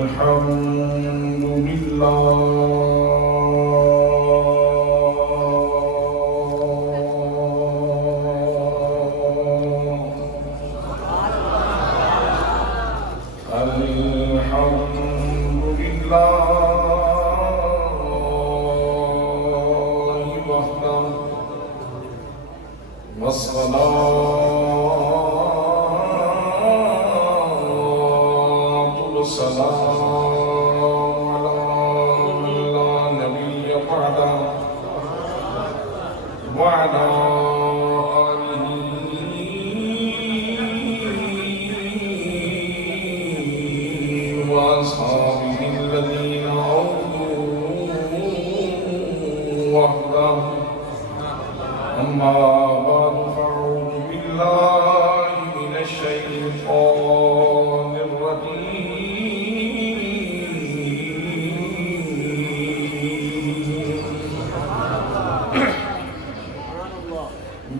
الحمد لله وحده والصلاة والسلام على من لا نبي بعده وعلى آله وأصحابه الذين عودوا وحده. أما بعد فأعوذ بالله من الشيطان الرجيم.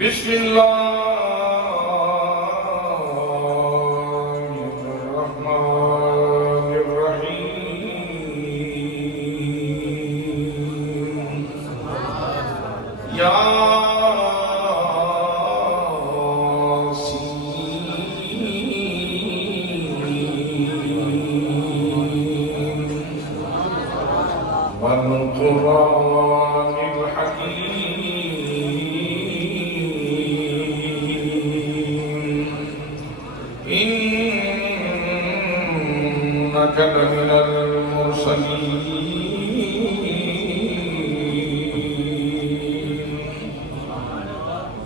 بسم الله الرحمن الرحيم. والقرآن الحكيم إنك لمن المرسلين.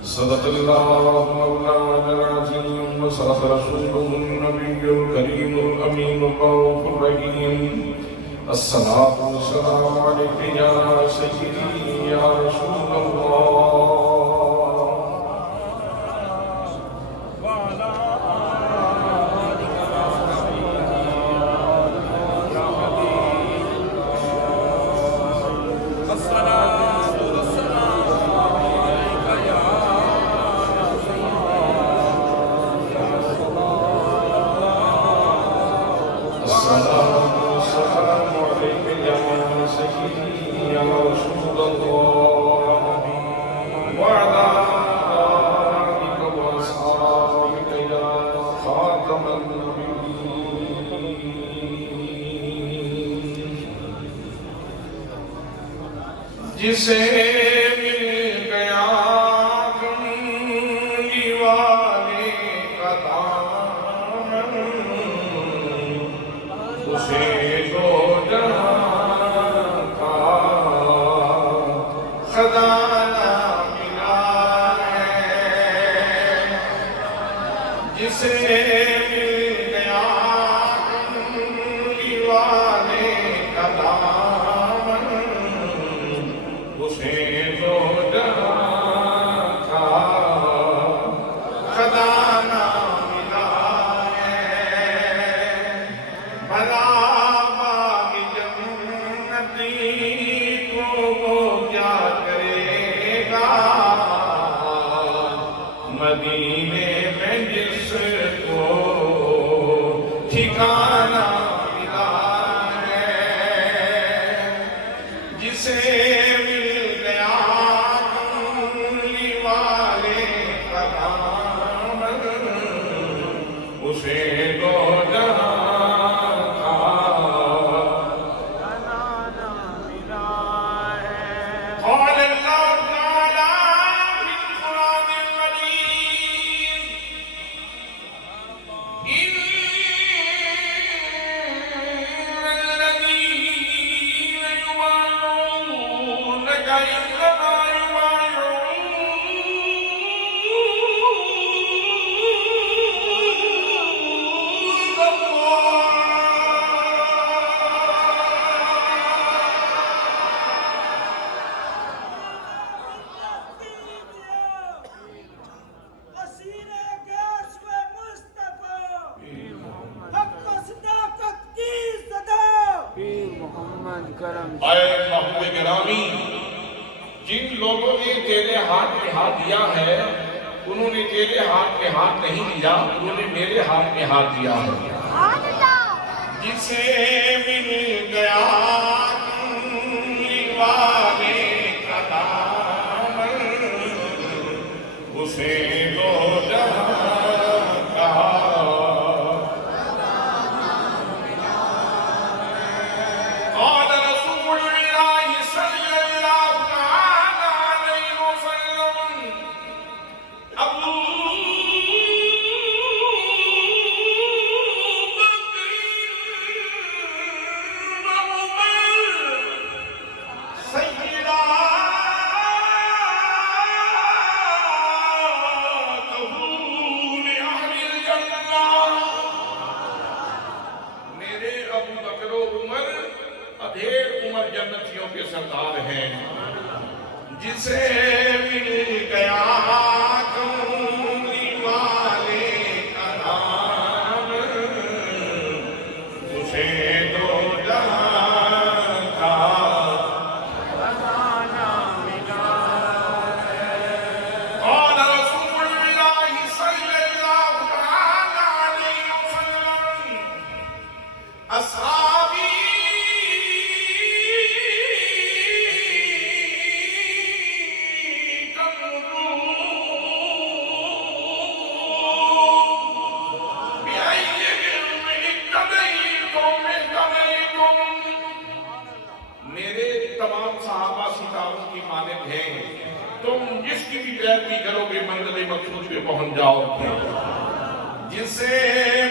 صدق الله مولانا العظيم وصدق رسوله النبي الكريم الأمين الرؤوف الرحيم. الصلاة والسلام عليك يا سيدي يا رسول الله وعلى آلك يا سيدي يا حبيب. الصلاة والسلام عليك يا الصلاة والسلام عليك يا سيدي يا رسول الله وعلى آلك وأصحابك يا خاتم النبيين. جسے مل گیا کملی والے کا دامن اسے جو جہاں کا خزانہ ملا ہے. جسے مل گیا کملی والے کا دامن اسے جو جہاں کا خزانہ ملا ہے. بھلا باغ جنتی کو وہ کیا کرے گا مدینے میں جس کو ٹھکانہ ملا ہے. جسے مل گیا کملی والے کا دامن اسے دو جہاں قال الله تعالى في القرآن المجيد إن الذين يبايعونك إنما يبايعون الله اے محبوب گرامی، جن لوگوں نے تیرے ہاتھ میں ہاتھ دیا ہے انہوں نے تیرے ہاتھ میں ہاتھ نہیں دیا، انہوں نے میرے ہاتھ میں ہاتھ دیا ہے. جسے مل گیا کملی والے کا دامن اسے دو جہاں کہا قال رسول اللہ صلی اللہ تعالی علیہ وسلم ابو جنتیوں کے سردار ہیں جسے مل گیا کملی والے کا دامن اسے دو جہاں کا خزانہ ملا ہے قال رسول اللہ صلی اللہ تعالی علیہ وسلم اصحابی تمام صحابہ ستاروں کی مانند ہیں تم جس کی بھی پیروی کرو گے منزل مقصود پہ پہنچ جاؤ گے جسے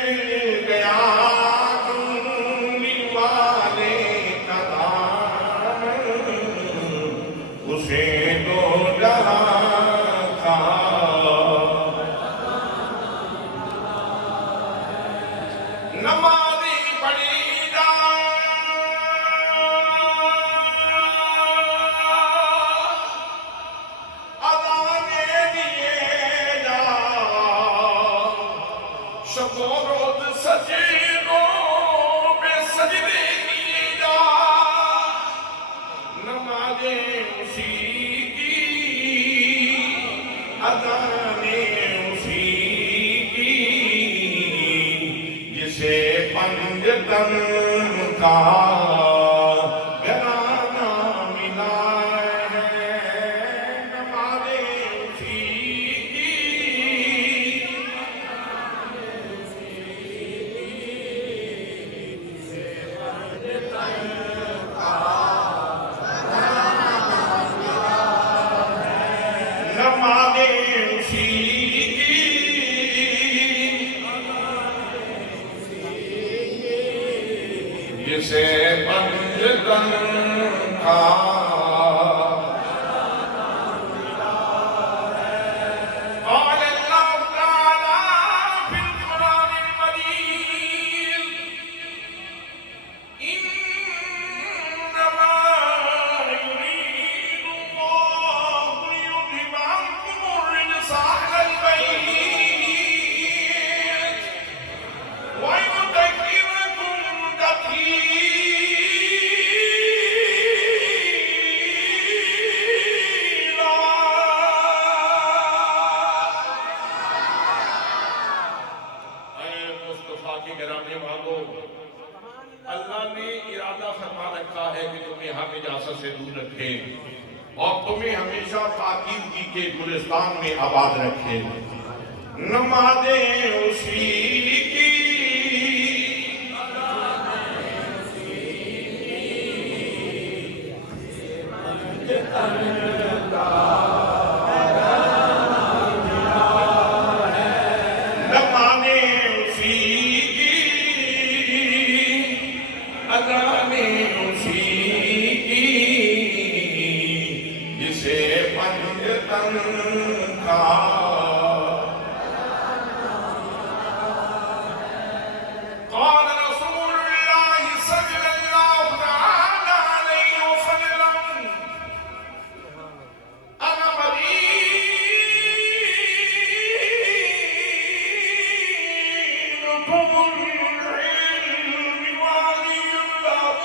مل گیا کملی والے کا دامن اسے دو جہاں کا نمازی پڑھی سجدوں پہ سجدے کیے جا نمازیں اسی کی اذانیں اسی کی جسے پنج تن کا گھرانہ ملا ہے نمازیں اسی کی جسے پنج تن کا قال اللہ تعالی فی القرآن المجید انما يريد الله ليذهب عنكم الرجس اهل البيت ويطهركم تطهيرا اے مصطفیٰ کے گرانے والوں اللہ نے ارادہ فرما رکھا ہے کہ تمہیں ہم اجازت سے دور رکھے اور تمہیں ہمیشہ پاکیزگی کے گلستان میں آباد رکھے نمازیں اسی کی نمازیں اسی کی اذانیں اسی کی جسے پنج تن کا قال رسول اللہ صلی اللہ تعالی علیہ وسلم انا مدینکم العلم ولی اللہ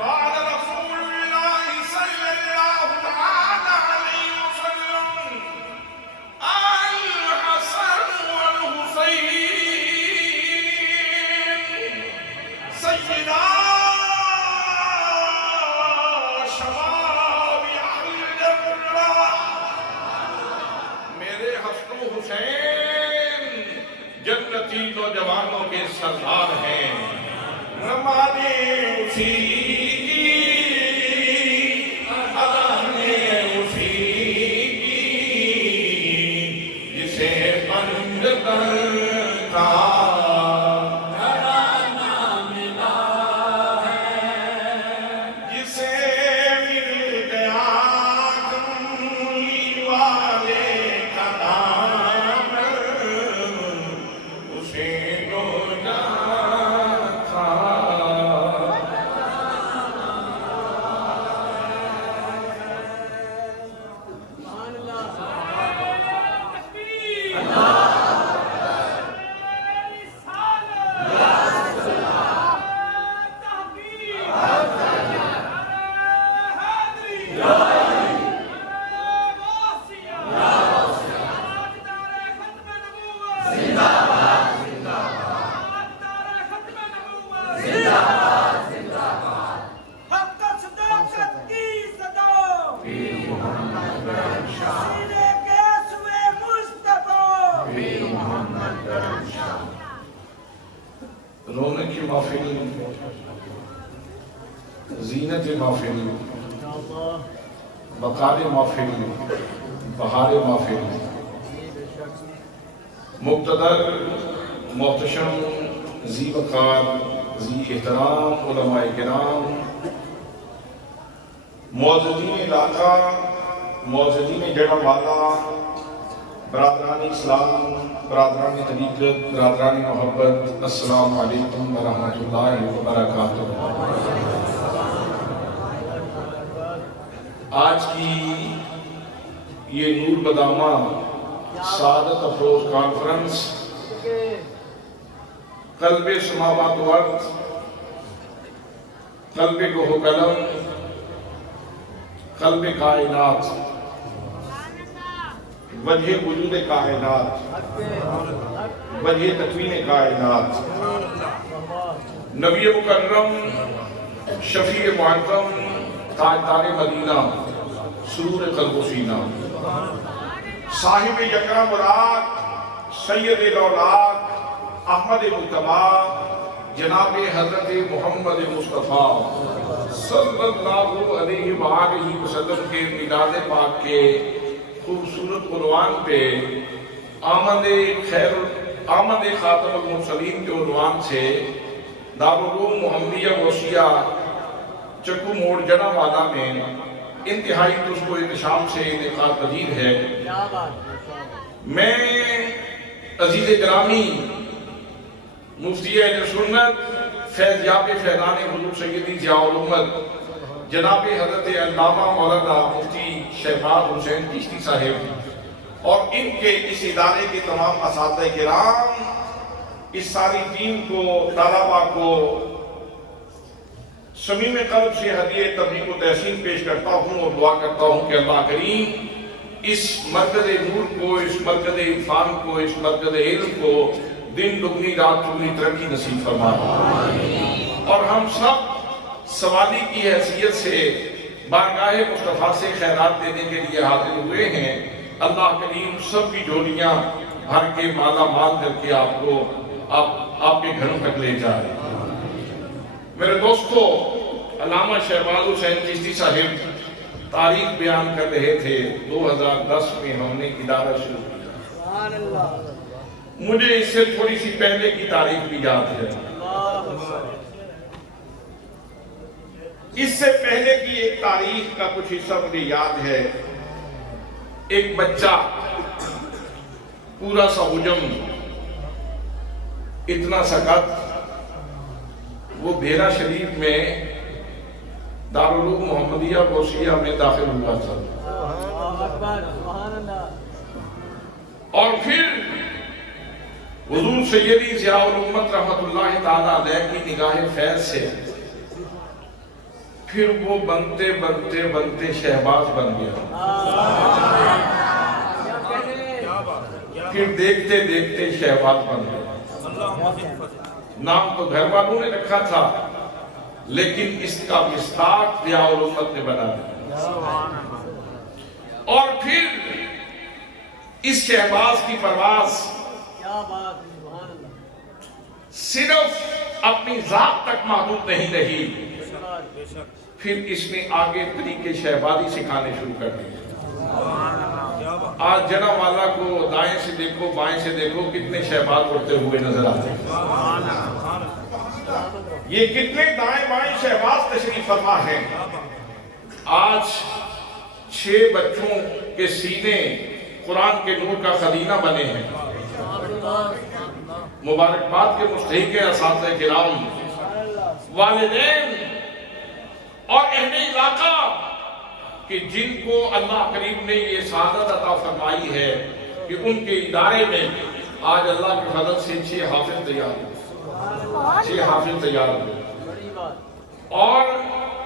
قال رسول الله صلى الله تعالى عليه وسلم الحسن والحسين سيدا شباب اہل جنہ، میرے حسن و حسین جنتی نوجوانوں کے سردار ہیں۔ نمازیں اسی کی، اذانیں اسی کی، جسے پنجتن کا گھرانہ ملا ہے، جسے مل گیا کملی والے کا نام، اسے دو جہاں تھا۔ رونق کی محفل، زینت محفل، بقار محفل، بہار محفل، مقتدر محتشم ذی وقار ذی احترام علماء کرام، معززین علاقہ، معززین جڑا والا، برادران اسلام، برادران طریقت، برادران محبت، السلام علیکم ورحمۃ اللہ وبرکاتہ۔ آج کی یہ نور بدامہ سعادت افروز کانفرنس قلب سماوات و ارض، قلب کوہ قلم، قلب کائنات، وجہ وجود کائنات، وجہ تکوین کائنات، نبی مکرم، شفیع معظم، تاجدار مدینہ، سرور قلب و سینہ، صاحب یکرم مراد، سید الاولاد، احمد مجتبیٰ، جناب حضرت محمد مصطفیٰ صلی اللہ علیہ وآلہ وسلم کے میلاد پاک کے خوبصورت عنوان پہ آمد خاتم المرسلین کے عنوان سے دارالعلوم محمدیہ وسیع چکو موڑ جنا والا میں انتہائی تجھ کو احتشام سے انعقاد پذیر ہے۔ میں عزیز گرامی مفتی اہل سنت فیضیاب فیضان حضور سیدی ضیاء الامت جناب حضرت علامہ مولانا مفتی شہباز حسین چشتی صاحب اور ان کے اس ادارے کے تمام اساتذہ کرام، اس ساری ٹیم کو، طلباء کو صمیم قلب سے ہدیہ تبریک و تحسین پیش کرتا ہوں اور دعا کرتا ہوں کہ اللہ کریم اس مرکز نور کو، اس مرکز عرفان کو، اس مرکز علم کو دن دگنی رات چگنی ترقی نصیب فرمائے، اور ہم سب سوالی کی حیثیت سے بارگاہ مصطفیٰ سے خیرات دینے کے لیے حاضر ہوئے ہیں۔ اللہ کریم سب کی جھولیاں بھر کے مالا مال کر کے آپ کو آپ کے گھروں تک لے جائے۔ میرے دوستو، علامہ شہباز حسین چشتی صاحب تاریخ بیان کر رہے تھے۔ 2010 میں ہم نے ادارہ شروع کیا۔ مجھے اس سے تھوڑی سی پہلے کی تاریخ بھی یاد ہے۔ اس سے پہلے کی ایک تاریخ کا کچھ حصہ مجھے یاد ہے۔ ایک بچہ پورا سا حجم اتنا سکت وہ بھیرا شریف میں دارالعلوم محمدیہ غوثیہ میں داخل ہوا تھا، اور پھر حضور سیدی ضیاء الامت رحمت اللہ تعالیٰ علیہ کی نگاہ فیض سے پھر وہ بنتے بنتے بنتے شہباز بن گیا، پھر دیکھتے دیکھتے شہباز بن گیا۔ نام تو گھر والوں نے رکھا تھا، لیکن اس کا مصداق ضیاء الامت نے بنا دیا، اور پھر اس شہباز کی پرواز صرف اپنی ذات تک محدود نہیں رہی، پھر اس نے آگے طریقے شہبازی سکھانے شروع کر دیے۔ آج جنا والا کو دائیں سے دیکھو بائیں سے دیکھو کتنے شہباز اڑتے ہوئے نظر آتے ہیں، یہ کتنے دائیں بائیں شہباز تشریف فرما ہیں۔ آج 6 بچوں کے سینے قرآن کے نور کا خزینہ بنے ہیں۔ مبارکباد کے مستحق اساتذہ کرام، والدین اور اہل علاقہ کہ جن کو اللہ کریم نے یہ سعادت عطا فرمائی ہے کہ ان کے ادارے میں آج اللہ کے فضل سے 6 حافظ تیار ہوئے، 6 حافظ تیار ہوئے، اور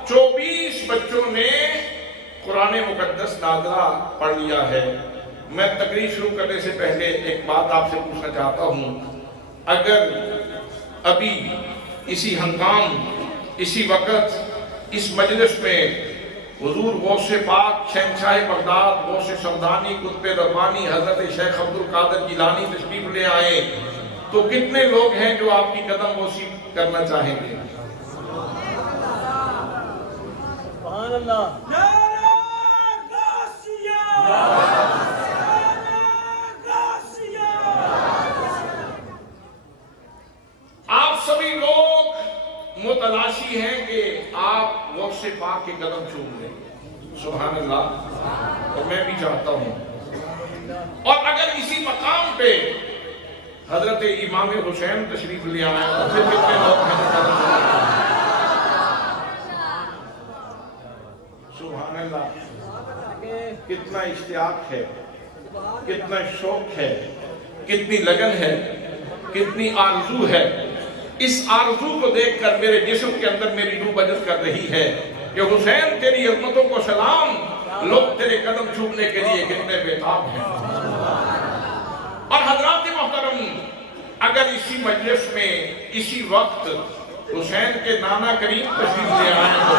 24 بچوں نے قرآن مقدس نازلہ پڑھ لیا ہے۔ میں تقریر شروع کرنے سے پہلے ایک بات آپ سے پوچھنا چاہتا ہوں، اگر ابھی اسی ہنگام اسی وقت اس مجلس میں حضور غوث پاک شہنشاہ بغداد غوث سمدانی قطب ربانی حضرت شیخ عبد القادر جیلانی تشریف لے آئے تو کتنے لوگ ہیں جو آپ کی قدم بوسی کرنا چاہیں گے؟ سبحان اللہ۔ آپ سبھی لوگ متلاشی ہیں کہ آپ غوث پاک کے قدم چوم لیں، سبحان اللہ، اور میں بھی چاہتا ہوں۔ اور اگر اسی مقام پہ حضرت امام حسین تشریف لے آئے تو پھر کتنے لوگ ہیں جو قدم چوم لیں؟ سبحان اللہ، کتنا اشتیاق ہے، کتنا شوق ہے، کتنی لگن ہے، کتنی آرزو ہے۔ اس آرزو کو دیکھ کر میرے جسم کے اندر میری روح بجت کر رہی ہے کہ حسین تیری عظمتوں کو سلام، لوگ تیرے قدم چھونے کے لیے کتنے بےتاب ہیں۔ اور حضرات محترم، اگر اسی مجلس میں اسی وقت حسین کے نانا کریم تشریف لے آئے تو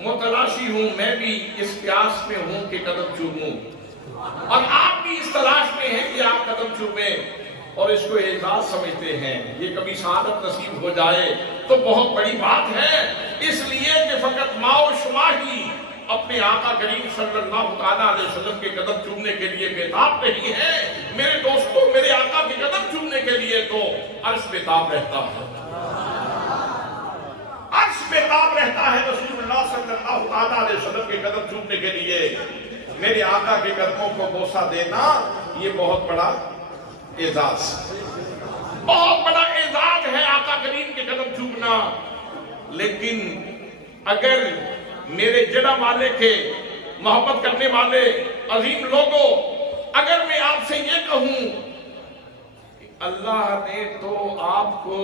متلاشی ہوں، میں بھی اس پیاس میں ہوں کہ قدم چوموں، اور آپ بھی اس تلاش میں ہیں کہ آپ قدم چومیں اور اس کو اعزاز سمجھتے ہیں۔ یہ کبھی سعادت نصیب ہو جائے تو بہت بڑی بات ہے، اس لیے کہ فقط ماں و شما ہی اپنے آقا کریم صلی اللہ علیہ وسلم کے قدم چومنے کے لیے بےتاب نہیں ہے۔ میرے دوستوں، میرے آقا کے قدم چومنے کے لیے تو عرش بےتاب رہتا ہے، عرش بےتاب رہتا ہے رسول اللہ صلی اللہ علیہ وسلم کے قدم چومنے کے لیے۔ میرے آقا کے قدموں کو بوسہ دینا یہ بہت بڑا اعزاز، بہت بڑا اعزاز ہے آقا کریم کے قدم چومنا۔ لیکن اگر میرے جڑا والے کے محبت کرنے والے عظیم لوگوں، اگر میں آپ سے یہ کہوں کہ اللہ نے تو آپ کو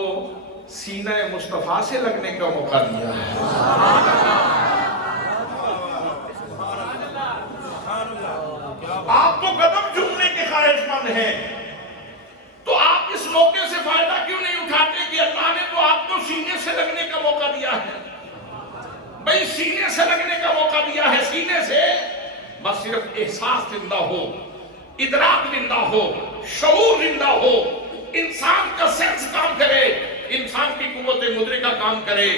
سینہ مصطفیٰ سے لگنے کا موقع دیا ہے، آپ تو قدم چومنے کے خواہش مند ہیں، تو آپ اس موقع سے فائدہ کیوں نہیں اٹھاتے کہ اللہ نے تو آپ کو سینے سے لگنے کا موقع دیا ہے بھائی، سینے سے لگنے کا موقع دیا ہے، سینے سے بس صرف احساس زندہ ہو، ادراک زندہ ہو، شعور زندہ ہو، انسان کا سینس کام کرے، انسان کی قوت مدرکہ کام کرے،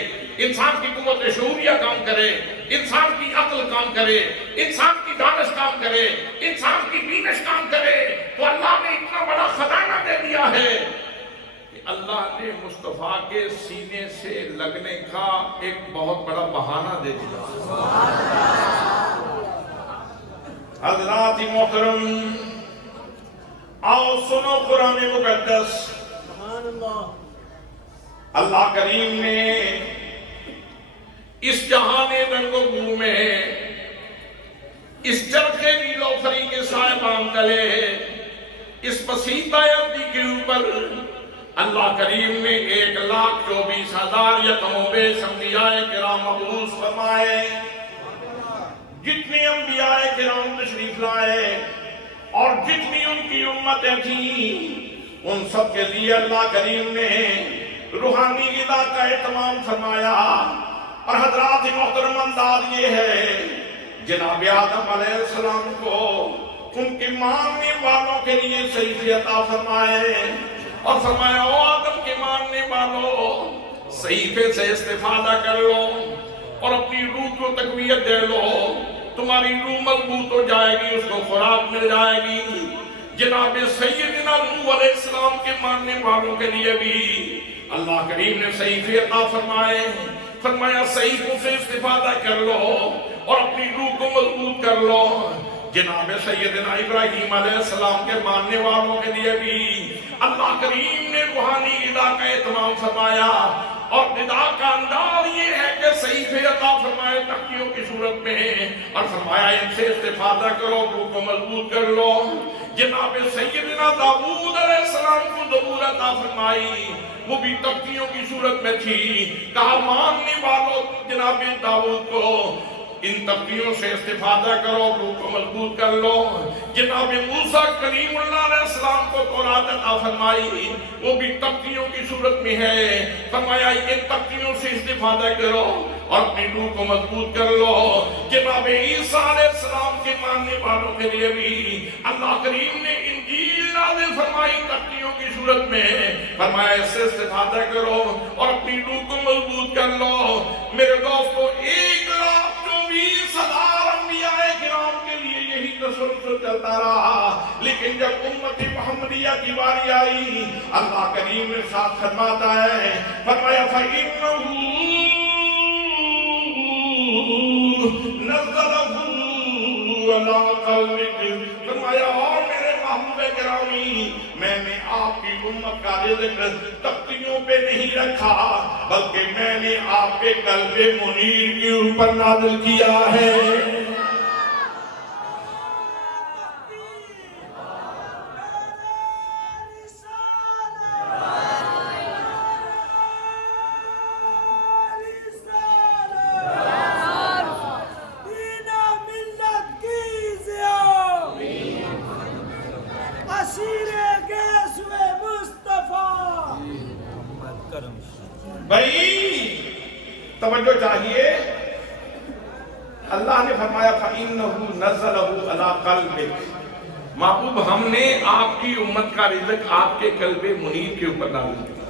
انسان کی قوت شعوریہ کام کرے، انسان کی عقل کام کرے، انسان کی دانش کام کرے، انسان کی بینش کام کرے، تو اللہ نے اتنا بڑا خزانہ دے دیا ہے کہ اللہ نے مصطفیٰ کے سینے سے لگنے کا ایک بہت بڑا بہانہ دے دیا۔ حضرات محترم، آؤ سنو قرآن مقدس۔ سبحان اللہ۔ اللہ کریم نے اس جہان رنگ و بو میں اس چرخے نیلو فری کے صاحبان تلے اس بسیطہ عبدی کے اوپر اللہ کریم نے 1,24,000 یکم و بیش انبیاء کرام مبعوث فرمائے۔ جتنے انبیاء کرام تشریف لائے اور جتنی ان کی امتیں تھیں، ان سب کے لیے اللہ کریم نے روحانی غذا کا اہتمام فرمایا۔ اور حضرات محترم، انداز یہ ہے جناب آدم علیہ السلام کو ان کے ماننے والوں کے لیے صحیفے عطا فرمائے اور فرمایا، او آدم کے ماننے والوں، صحیفے سے استفادہ کر لو اور اپنی روح کو تقویت دے لو، تمہاری روح مضبوط ہو جائے گی، اس کو خوراک مل جائے گی۔ جناب سیدنا نوح علیہ السلام کے ماننے والوں کے لیے بھی اللہ کریم نے صحیفے عطا فرمائے، فرمایا صحیفوں سے استفادہ کر لو اور اپنی روح کو مضبوط کر لو۔ جناب سیدنا ابراہیم علیہ السلام کے ماننے والوں کے لیے بھی اللہ کریم نے روحانی غذا کا اہتمام فرمایا، اور غذا کا انداز یہ ہے کہ صحیفے عطا فرمائے تختیوں کی صورت میں، اور فرمایا ان سے استفادہ کرو، روح کو مضبوط کر لو۔ جناب سیدنا داؤد علیہ السلام کو زبور عطا فرمائی، وہ بھی تختیوں کی صورت میں تھی، کہا ماننے والوں جناب داؤد کو ان تختیوں سے استفادہ کرو، روح کو مضبوط کر لو۔ جناب موسیٰ کلیم اللہ علیہ السلام کو تورات عطا فرمائی، وہ بھی تختیوں کی صورت میں ہے، فرمایا ان تختیوں سے استفادہ کرو اور اپنی روح کو مضبوط کر لو۔ جناب عیسیٰ علیہ السلام کے ماننے والوں کے لیے بھی اللہ کریم نے انجیل نازل فرمائی تختیوں کی صورت میں، فرمایا اس سے استفادہ کرو اور اپنی روح کو مضبوط کر لو۔ میرے دوستو، 1,24,000 انبیاء کرام کے لیے یہی تسلسل چلتا رہا، لیکن جب امت محمدیہ کی باری آئی، اللہ کریم نے ساتھ فرماتا ہے، فرمایا فَإِنَّهُ نَزَّلَهُ عَلَىٰ قَلْبِكَ، فرمایا اور میرے محبوب گرامی، میں نے آپ کی امت کا ذکر تختیوں پہ نہیں رکھا، بلکہ میں نے آپ کے قلب منیر کے اوپر نازل کیا ہے۔ بھائی توجہ چاہیے، اللہ نے فرمایا فَإِنَّهُ نَزَّلَهُ عَلَىٰ قَلْبِكَ، محبوب ہم نے آپ کی امت کا رزق آپ کے قلب منیر کے اوپر نازل کیا۔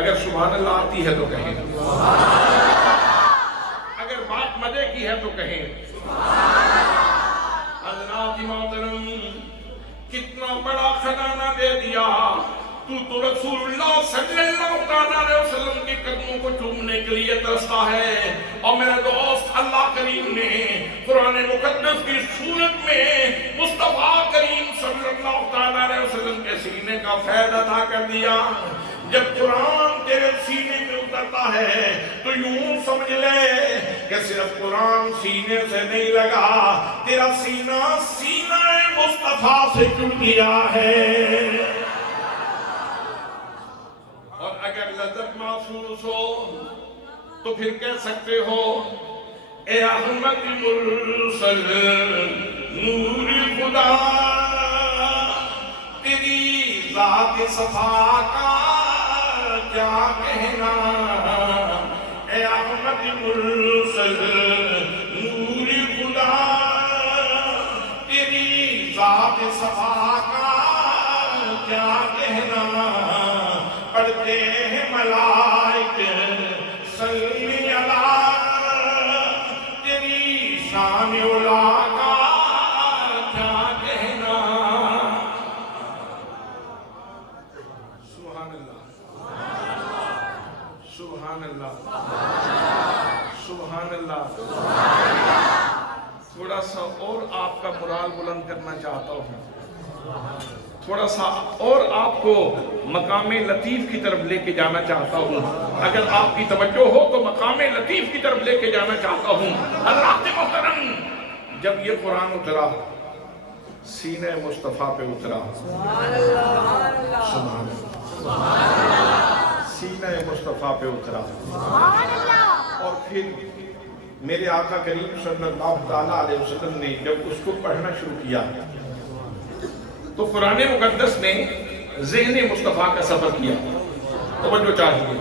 اگر سبحان اللہ آتی ہے تو کہیں، اگر بات مزے کی ہے تو کہیں۔ حضرات محترم، کتنا بڑا خزانہ دے دیا، تو رسول اللہ صلی اللہ علیہ وسلم کے قدموں کو چومنے کے لیے ترستا ہے، اور میرے دوست اللہ کریم نے قرآن مقدس کی صورت میں مصطفیٰ کریم صلی اللہ علیہ وسلم کے سینے کا فیض عطا کر دیا۔ جب قرآن تیرے سینے میں اترتا ہے تو یوں سمجھ لے کہ صرف قرآن سینے سے نہیں لگا، تیرا سینہ سینہ مصطفیٰ سے جڑ گیا ہے۔ اور اگر لذت محسوس ہو تو پھر کہہ سکتے ہو، اے احمد مرسل نور خدا، تیری ذات صفا کا کیا کہنا اے احمد مرسل نور خدا تیری ذات صفا کا کیا کہنا پڑھتے ہیں ملائک صلی اللہ تیری شان اولا کا کیا کہنا سبحان اللہ سبحان اللہ سبحان اللہ تھوڑا سا اور آپ کا مرال بلند کرنا چاہتا ہوں تھوڑا سا اور آپ کو مقام لطیف کی طرف لے کے جانا چاہتا ہوں اگر آپ کی توجہ ہو تو مقام لطیف کی طرف لے کے جانا چاہتا ہوں اللہ کے محترم جب یہ قرآن اترا سینہ مصطفیٰ پہ اترا سبحان اللہ سینہ مصطفیٰ پہ اترا اور پھر میرے آقا کریم صلی اللہ علیہ وسلم نے جب اس کو پڑھنا شروع کیا تو قرآن مقدس نے ذہن مصطفیٰ کا سفر کیا توجہ چاہیے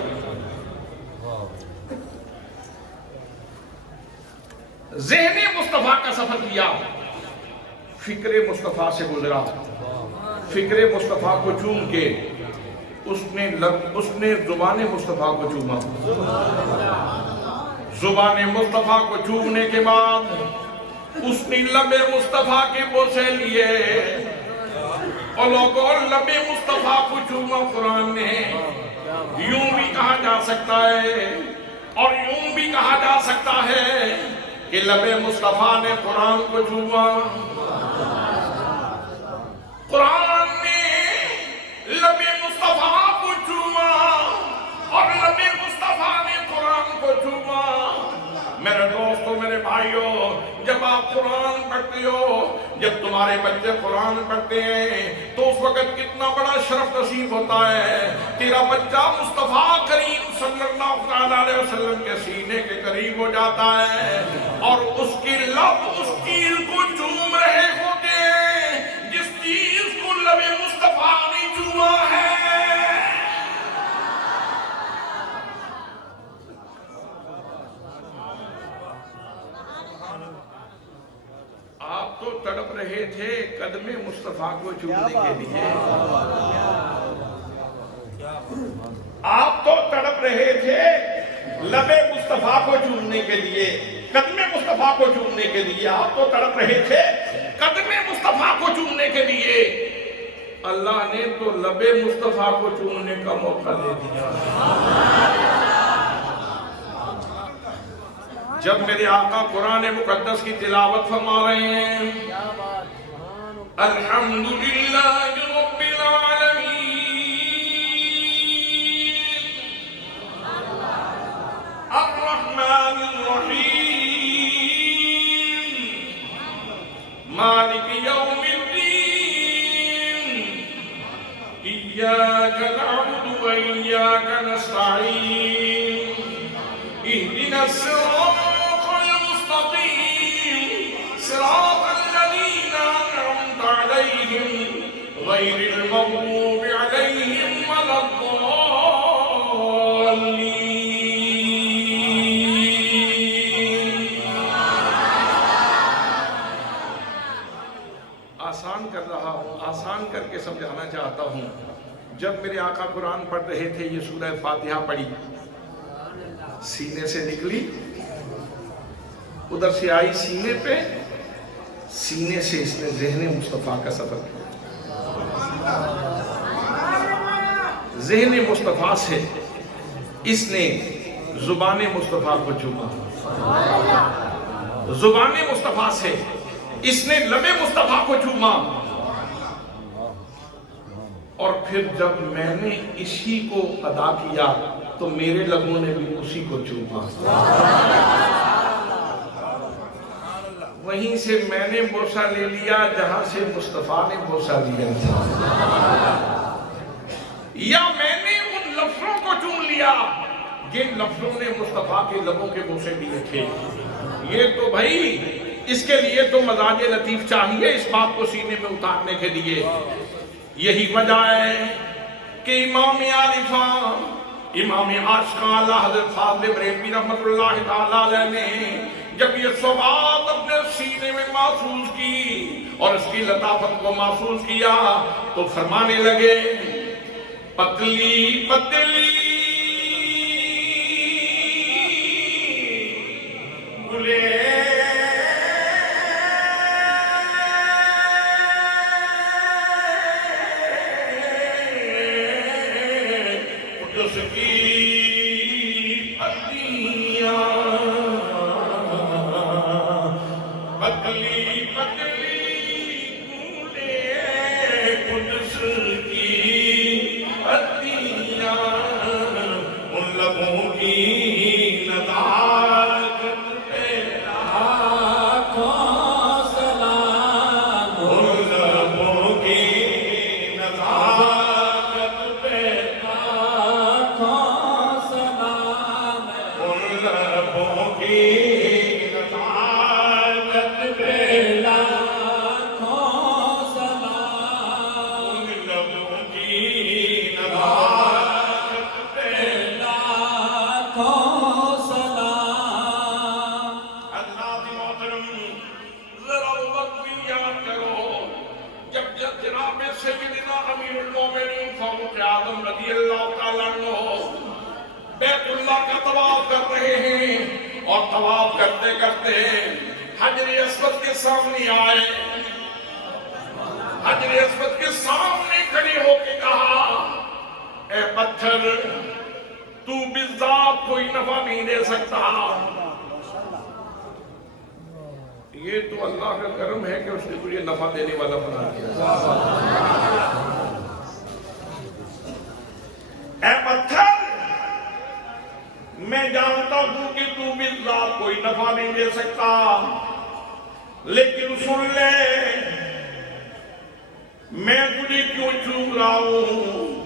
ذہن مصطفیٰ کا سفر کیا فکر مصطفیٰ سے گزرا فکر مصطفیٰ کو چوم کے اس نے زبان مصطفیٰ کو چوما زبان مصطفیٰ کو چومنے کے بعد اس نے لب مصطفیٰ کے بوسے لیے اور لوگوں لب مصطفیٰ کو چوما قرآن نے یوں بھی کہا جا سکتا ہے اور یوں بھی کہا جا سکتا ہے کہ لب مصطفیٰ نے قرآن کو چوما قرآن نے لب مصطفیٰ کو چوما اور لب مصطفیٰ نے قرآن کو چوما میرے دوستو میرے بھائیو جب آپ قرآن پڑھتے ہو جب تمہارے بچے قرآن پڑھتے ہیں تو اس وقت کتنا بڑا شرف نصیب ہوتا ہے تیرا بچہ مصطفیٰ کریم صلی اللہ علیہ وسلم کے سینے کے قریب ہو جاتا ہے اور اس کی لب اس چیز کو چوم رہے ہوتے ہیں جس چیز کو لب مصطفیٰ نے چوما ہے آپ تو تڑپ رہے تھے قدم مصطفیٰ کو چومنے کے لیے آپ تو تڑپ رہے تھے لب مصطفیٰ کو چومنے کے لیے قدم مصطفیٰ کو چومنے کے لیے آپ تو تڑپ رہے تھے قدم مصطفیٰ کو چومنے کے لیے اللہ نے تو لب مصطفیٰ کو چومنے کا موقع دے دیا جب میرے آقا قرآن مقدس کی تلاوت فرما رہے ہیں الحمدللہ رب العالمین الرحمن الرحیم مالک یوم الدین ایاک نعبد و ایاک نستعین اهدنا الصراط صراط الذين أنعمت عليهم غير المغضوب عليهم ولا الضالين آسان کر رہا ہوں آسان کر کے سمجھانا چاہتا ہوں جب میرے آقا قرآن پڑھ رہے تھے یہ سورہ فاتحہ پڑھی سینے سے نکلی ادھر سے آئی سینے پہ سینے سے اس نے ذہن مصطفیٰ کا سفر کیا ذہن مصطفیٰ سے اس نے زبان مصطفیٰ کو چوما زبان مصطفیٰ سے اس نے لب مصطفیٰ کو چوما اور پھر جب میں نے اسی کو ادا کیا تو میرے لبوں نے بھی اسی کو چوما وہیں سے میں نے بوسہ لے لیا جہاں سے مصطفیٰ نے بوسہ لیا تھا یا میں نے ان لفظوں کو چوم لیا جن لفظوں نے مصطفیٰ کے لبوں کے بوسے دیے تھے یہ تو بھائی اس کے لیے تو مزاج لطیف چاہیے اس بات کو سینے میں اتارنے کے لیے یہی وجہ ہے کہ امام عارفہ امام عاشقاں اعلیٰ حضرت فاضل بریلوی رحمت اللہ تعالیٰ علیہ نے جب یہ سوات اپنے سینے میں محسوس کی اور اس کی لطافت کو محسوس کیا تو فرمانے لگے پتلی پتلی گلے بیت اللہ کا طواف کر رہے ہیں اور طواف کرتے کرتے حجر اسود کے سامنے آئے حجر اسود کے سامنے کھڑے ہو کے کہا اے پتھر تو بالذات کوئی نفع نہیں دے سکتا یہ تو اللہ کا کرم ہے کہ اس نے تجھے نفع دینے والا بنا دیا اے پتھر میں جانتا ہوں کہ تو بالذات کوئی نفع نہیں دے سکتا لیکن سن لے میں تجھے کیوں چوم رہا ہوں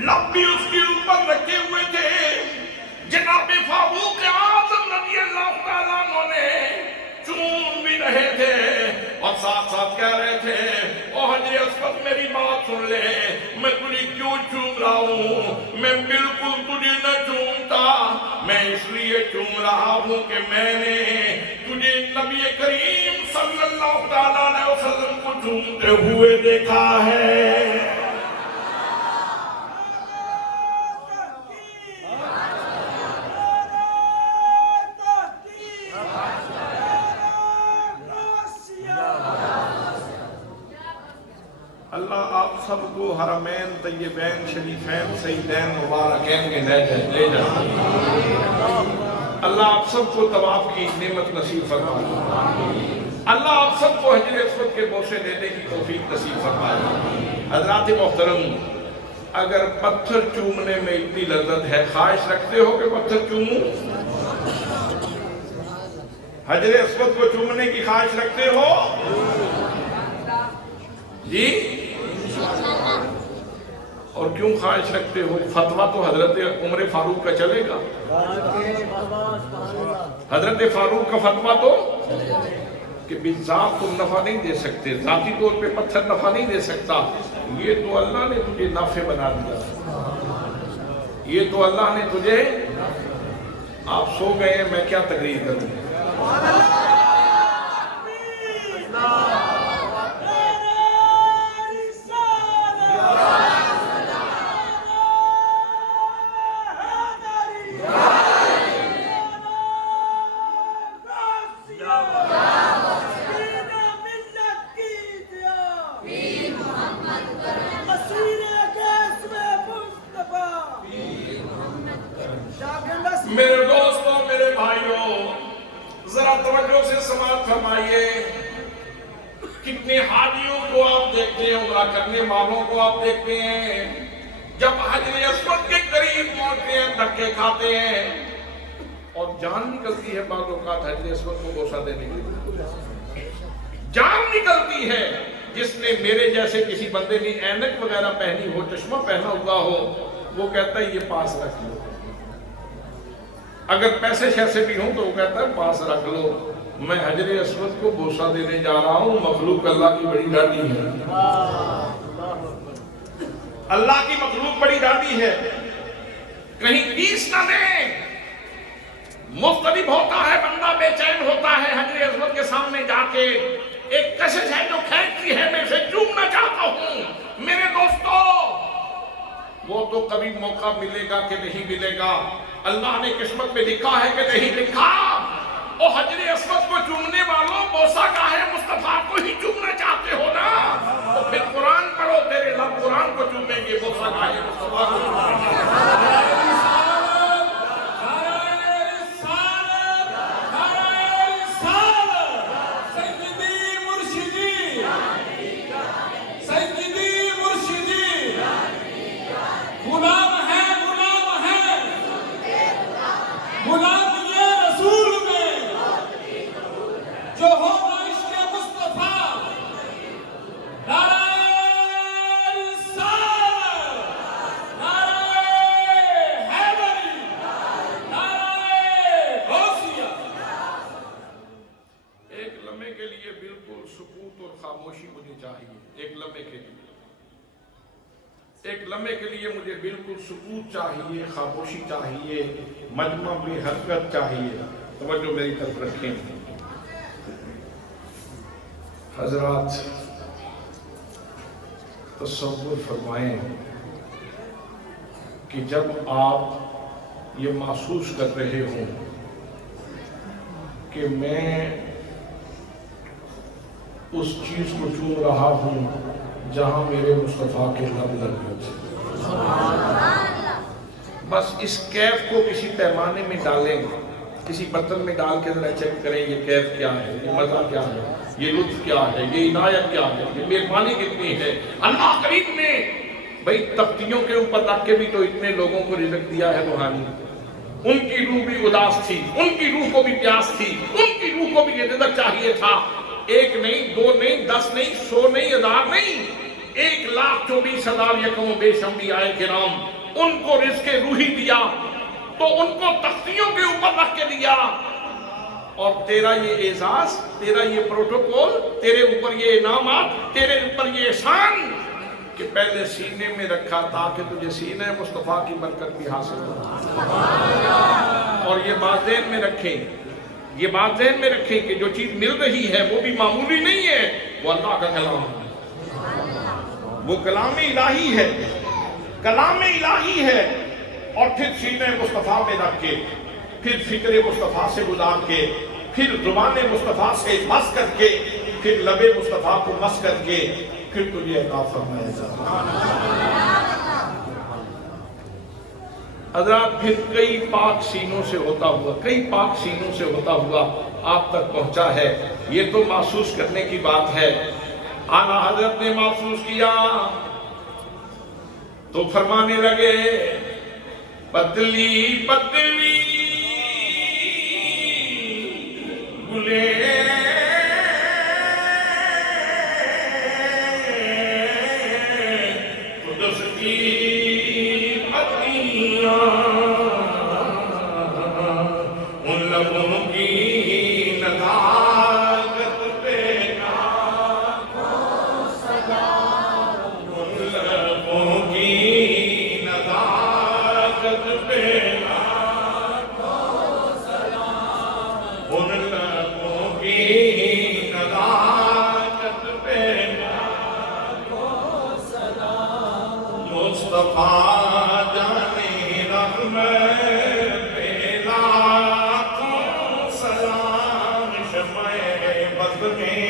لب بھی اس کے اوپر رکھے ہوئے تھے جناب فاروق اعظم رضی اللہ تعالیٰ عنہ نے چوم بھی رہے تھے اور ساتھ ساتھ کہہ رہے تھے او حجر اسود میری بات سن لے میں تجھے کیوں چوم رہا ہوں میں بالکل تجھے نہ چومتا میں اس لیے چوم رہا ہوں کہ میں نے تجھے نبی کریم صلی اللہ تعالیٰ علیہ وسلم کو چومتے ہوئے دیکھا ہے اللہ آپ سب کو حرمین طیبین شریفین سیدین مبارکین کے لے جائے اللہ آپ سب کو طواف کی نعمت نصیب فرمائے اللہ آپ سب کو حجر اسود کے بوسے دینے کی توفیق نصیب فرمائے حضرات محترم اگر پتھر چومنے میں اتنی لذت ہے خواہش رکھتے ہو کہ پتھر چوموں حجر اسود کو چومنے کی خواہش رکھتے ہو جی اور کیوں خواہش رکھتے ہو فتویٰ تو حضرت عمر فاروق کا چلے گا حضرت فاروق کا فتویٰ تو کہ بالذات تم نفع نہیں دے سکتے ذاتی طور پہ پتھر نفع نہیں دے سکتا یہ تو اللہ نے تجھے نافع بنا دیا یہ تو اللہ نے تجھے آپ سو گئے ہیں میں کیا تقریر کروں میرے دوستوں میرے بھائیوں ذرا توجہ سے سماعت فرمائیے کتنے حاجیوں کو آپ دیکھتے ہیں عمرہ کرنے والوں کو آپ دیکھتے ہیں جب حجر اسود کے قریب پہنچتے ہیں دھکے کھاتے ہیں اور جان نکلتی ہے بعض اوقات حجر اسود کو بوسہ دینے کے لیے جان نکلتی ہے جس نے میرے جیسے کسی بندے نے اینک وغیرہ پہنی ہو چشمہ پہنا ہوا ہو وہ کہتا ہے یہ پاس رکھ لو اگر پیسے شیسے بھی ہوں تو وہ کہتا ہے پاس رکھ لو میں حجر اسود کو بوسہ دینے جا رہا ہوں مخلوق اللہ کی بڑی ڈاڈی ہے اللہ کی مخلوق بڑی ڈاڈی ہے کہیں 20 نہ دیں. مختلف ہوتا ہے, بندہ بے چین ہوتا ہے حجر اسود کے سامنے جا کے. ایک کشش ہے جو کھینچتی ہے, میں اسے چومنا چاہتا ہوں. میرے دوستو, وہ تو کبھی موقع ملے گا کہ نہیں ملے گا, اللہ نے قسمت میں لکھا ہے کہ نہیں لکھا. اور حجر اسود کو چومنے والوں, بوسا کا ہے مصطفیٰ کو ہی چومنا چاہتے ہو نا, تو پھر قرآن پڑھو, تیرے لب قرآن کو چومیں گے, بوسا کا ہے مصطفیٰ کو چومیں گے. ایک لمحے کے لیے مجھے بالکل سکوت چاہیے, خاموشی چاہیے, مجمع میں حرکت چاہیے. توجہ میری طرف رکھیں. حضرات, تصور فرمائیں کہ جب آپ یہ محسوس کر رہے ہوں کہ میں اس چیز کو چوم رہا ہوں جہاں میرے مصطفیٰ کے لب لگ گئے. بس اس کیف کو کسی پیمانے میں ڈالیں, کسی برتن میں ڈال کے ذرا چیک کریں یہ کیف کیا ہے, یہ مزہ کیا ہے, یہ لطف کیا ہے, یہ عنایت کیا ہے, یہ مہربانی کتنی ہے. اللہ کریم نے بھئی تختیوں کے اوپر رکھ کے بھی تو اتنے لوگوں کو رزق دیا ہے روحانی. ان کی روح بھی اداس تھی, ان کی روح کو بھی پیاس تھی, ان کی روح کو بھی یہ رزق چاہیے تھا. 1 نہیں, 2 نہیں, 10 نہیں, 100 نہیں, 1000 نہیں, 1,24,000 یکم و بیش انبیاء کرام, ان کو رزق روحی دیا تو ان کو تختیوں کے اوپر رکھ کے دیا. اور تیرا یہ اعزاز, تیرا یہ پروٹوکول, تیرے اوپر یہ انعامات, تیرے اوپر یہ احسان کہ پہلے سینے میں رکھا تاکہ تجھے سینہ مصطفیٰ کی برکت بھی حاصل ہو. اور یہ بات ذہن میں رکھیں, یہ بات ذہن میں رکھیں کہ جو چیز مل رہی ہے وہ بھی معمولی نہیں ہے, وہ اللہ کا کلام ہے, وہ کلام الہی ہے, کلام الہی ہے. اور پھر سینہ مصطفیٰ میں رکھ کے, پھر فکر مصطفیٰ سے گزار کے, پھر زبان مصطفیٰ سے مس کر کے, پھر لب مصطفیٰ کو مس کر کے, پھر تجھے عطا فرمائے گا. حضرات, پھر کئی پاک سینوں سے ہوتا ہوا, کئی پاک سینوں سے ہوتا ہوا آپ تک پہنچا ہے. یہ تو محسوس کرنے کی بات ہے. اعلیٰ حضرت نے محسوس کیا تو فرمانے لگے, پتلی پتلی گلے قدس کی پتلیاں, ان لبوں کی نزاکت پہ لاکھوں سلام, ان لبوں کی نزاکت پہ لاکھوں سلام, ان لبوں کی نزاکت پہ لاکھوں سلام. مصطفیٰ جانے رحمت پہ لاکھوں سلام, شمع بز میں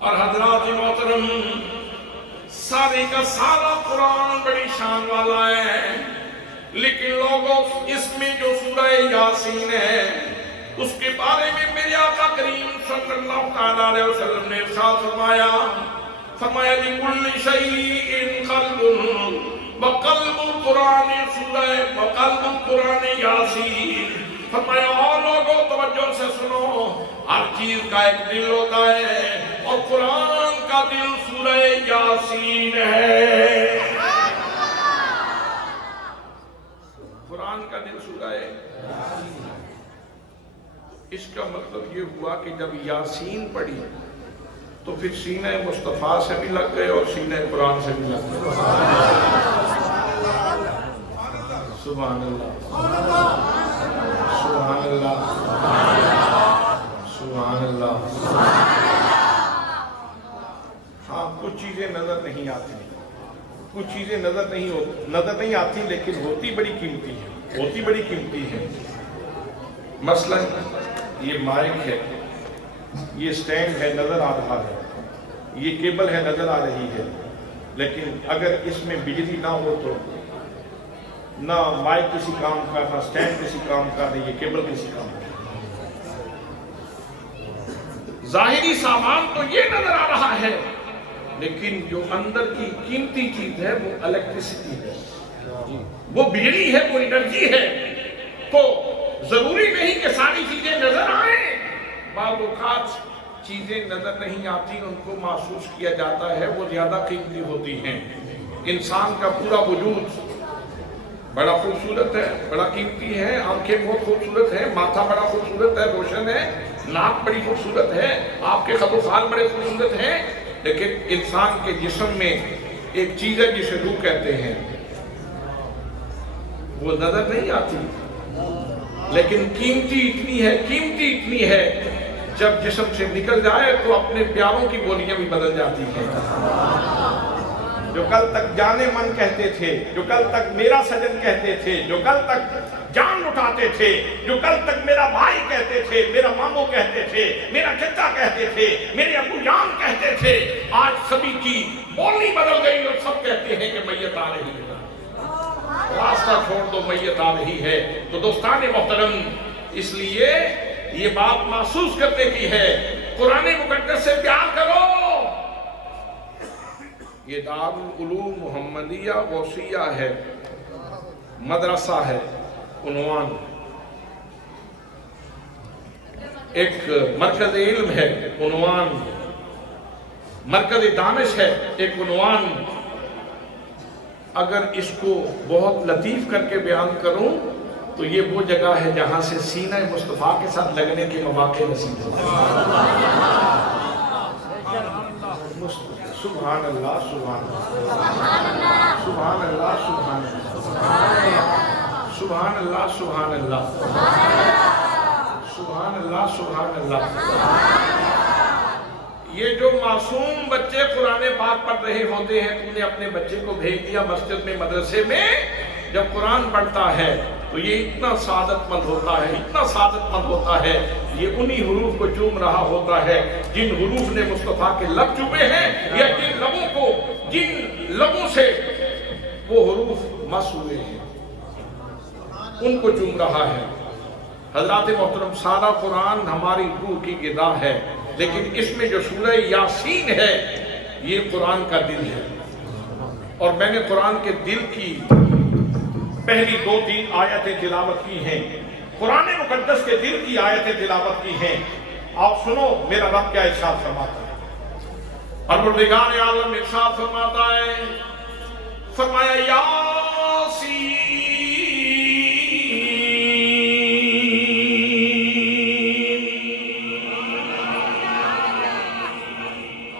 اور حضرات محترم, سارے کا سارا قرآن بڑی شان والا ہے, لیکن لوگوں اس میں جو سورہ یاسین ہے اس کے بارے میں میرے آقا کریم صلی اللہ تعالیٰ علیہ وسلم نے ارشاد فرمایا لِكُلِّ شَيْءٍ قَلْبٌ وَقَلْبُ الْقُرْآنِ سورہ وَقَلْبُ الْقُرْآنِ یاسین. فرمایا اور لوگوں توجہ سے سنو, ہر چیز کا ایک دل ہوتا ہے اور قرآن کا دل سورہ یاسین ہے. قرآن کا دل سورہ یاسین. اس کا مطلب یہ ہوا کہ جب یاسین پڑھی تو تو پھر سینہ مصطفیٰ سے بھی لگ گئے اور سینہ قرآن سے بھی لگ گئے. سبحان اللہ، سبحان اللہ، سبحان اللہ. ہاں کچھ چیزیں نظر نہیں آتی، کچھ چیزیں نظر نہیں آتی لیکن ہوتی بڑی قیمتی ہے، ہوتی بڑی قیمتی ہے. مثلا یہ مائک ہے، یہ سٹینڈ ہے نظر آ رہا ہے، یہ کیبل ہے نظر آ رہی ہے، لیکن اگر اس میں بجلی نہ ہو تو نہ مائک کسی کام کا، نہ سٹینڈ کسی کام کا، نہ یہ کیبل کسی کام کا. ظاہری سامان تو یہ نظر آ رہا ہے لیکن جو اندر کی قیمتی چیز ہے وہ الیکٹریسٹی ہے، وہ بجلی ہے، وہ انرجی ہے. تو ضروری نہیں کہ ساری چیزیں نظر آئیں. بعض اوقات چیزیں نظر نہیں آتی، ان کو محسوس کیا جاتا ہے، وہ زیادہ قیمتی ہوتی ہیں. انسان کا پورا وجود بڑا خوبصورت ہے، بڑا قیمتی ہے. آنکھیں بہت خوبصورت ہیں، ماتھا بڑا خوبصورت ہے، روشن ہے، ناک بڑی خوبصورت ہے، آپ کے خد و خال بڑے خوبصورت ہیں. لیکن انسان کے جسم میں ایک چیز ہے جسے روح کہتے ہیں، وہ نظر نہیں آتی لیکن قیمتی اتنی ہے جب جسم سے نکل جائے تو اپنے پیاروں کی بولیاں بھی بدل جاتی ہیں. جو کل تک جانے من کہتے تھے، جو کل تک میرا سجن کہتے تھے، جو کل تک جان لٹاتے تھے، جو کل تک میرا بھائی کہتے تھے، میرا ماموں کہتے تھے، میرا چچا کہتے تھے، میرے ابو جان کہتے تھے، آج سبھی کی بولی بدل گئی اور سب کہتے ہیں کہ میت آ رہی ہے. راستہ چھوڑ دو، میت آ رہی ہے. تو دوستان محترم، اس لیے یہ بات محسوس کرنے کی ہے، قرآن مقدس سے پیار کرو. یہ دارالعلوم محمدیہ غوثیہ ہے، مدرسہ ہے، عنوان ایک مرکز علم ہے، عنوان مرکز دانش ہے، ایک عنوان. اگر اس کو بہت لطیف کر کے بیان کروں تو یہ وہ جگہ ہے جہاں سے سینہ مصطفیٰ کے ساتھ لگنے کے مواقع نصیب ہوتے ہیں. سبحان اللہ، سبحان اللہ، سبحان اللہ، سبحان اللہ، سبحان اللہ، سبحان اللہ، سبحان اللہ، سبحان اللہ. یہ جو معصوم بچے قرآن پاک پڑھ رہے ہوتے ہیں، تو نے اپنے بچے کو بھیج دیا مسجد میں، مدرسے میں، جب قرآن پڑھتا ہے تو یہ اتنا سعادت مند ہوتا ہے، اتنا سعادت مند ہوتا ہے. یہ انہی حروف کو چوم رہا ہوتا ہے جن حروف نے مصطفیٰ کے لب چومے ہیں، یا جن لبوں سے وہ حروف مس ہوئے ہیں ان کو چوم رہا ہے. حضرات محترم، سارا قرآن ہماری روح کی غذا ہے، لیکن اس میں جو سورہ یاسین ہے یہ قرآن کا دل ہے. اور میں نے قرآن کے دل کی پہلی 2-3 آیتیں تلاوت کی ہیں، قرآن مقدس کے دل کی آیتیں تلاوت کی ہیں. آپ سنو میرا رب کیا ارشاد فرماتا ہے. پروردگار عالم ارشاد فرماتا ہے، فرمایا یاسین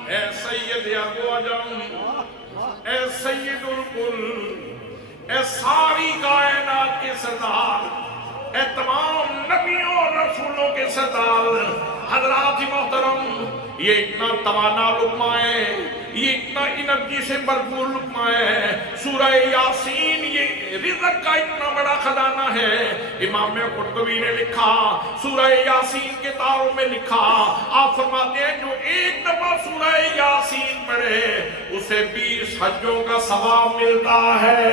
اے سید ابو عجم، اے سید الکل، اے ساری کائنات کے سردار، اے تمام نبیوں اور رسولوں کے سردار. حضرات محترم، یہ اتنا توانا لقمہ ہے، یہ اتنا انرجی سے بھرپور لقمہ ہے. سورہ یاسین یہ رزق کا اتنا بڑا خزانہ ہے. امام قرطبی نے لکھا، سورہ یاسین کے تاروں میں لکھا، آپ فرماتے ہیں جو ایک دفعہ سورہ یاسین پڑھے اسے 20 حجوں کا ثواب ملتا ہے.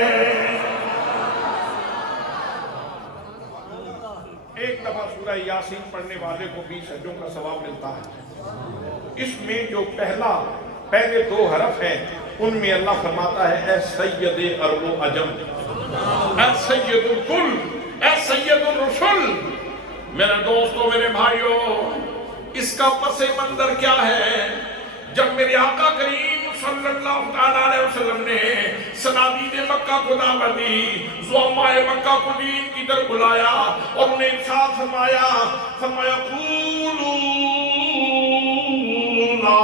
ایک دفعہ سورہ یاسین پڑھنے والے کو 20 حجوں کا ثواب ملتا ہے. اس میں جو پہلے 2 حرف ہیں ان میں اللہ فرماتا ہے اے سید عرب و عجم، اے سید الکل، اے سید الرسل. میرے دوستوں، میرے بھائیوں، اس کا پس منظر کیا ہے؟ جب میرے آقا کریم صلی اللہ علیہ وسلم نے صنادید مکہ کو دعوت دی، زعماء مکہ کو دین کی طرف بلایا اور انہیں ارشاد فرمایا قولوا لا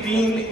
3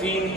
3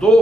2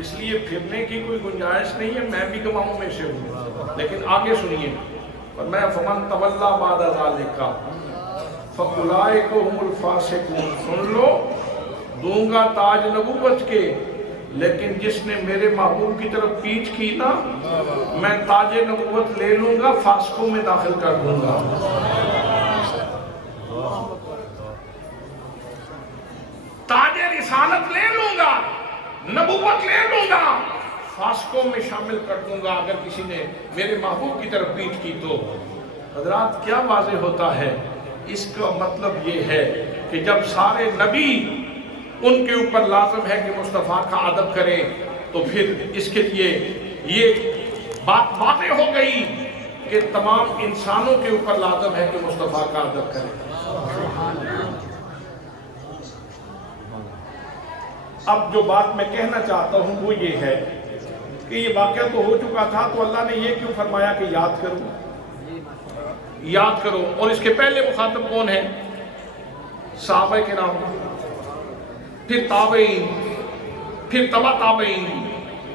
اس لیے پھرنے کی کوئی گنجائش نہیں ہے، میں بھی گواہوں میں سے ہوں۔ لیکن آگے سنیے، فرمایا فمن تولا بعد ذالک فاولئک هم الفاسقون، سن لو دوں گا تاج نبوت کے، لیکن جس نے میرے محبوب کی طرف پیچھ کی نا، میں تاج نبوت لے لوں گا، فاسقوں میں داخل کر دوں گا۔ تاج رسالت لے لوں گا، نبوت لے لوں گا، فاسقوں میں شامل کر دوں گا اگر کسی نے میرے محبوب کی طرف پیچھ کی تو۔ حضرات کیا واضح ہوتا ہے؟ اس کا مطلب یہ ہے کہ جب سارے نبی ان کے اوپر لازم ہے کہ مصطفیٰ کا ادب کریں، تو پھر اس کے لیے یہ بات واضح ہو گئی کہ تمام انسانوں کے اوپر لازم ہے کہ مصطفیٰ کا ادب کریں۔ اب جو بات میں کہنا چاہتا ہوں وہ یہ ہے کہ یہ واقعہ تو ہو چکا تھا، تو اللہ نے یہ کیوں فرمایا کہ یاد کرو، یاد کرو؟ اور اس کے پہلے مخاطب کون ہے؟ صحابہ کرام، پھر تابعین، پھر تبع تابعین،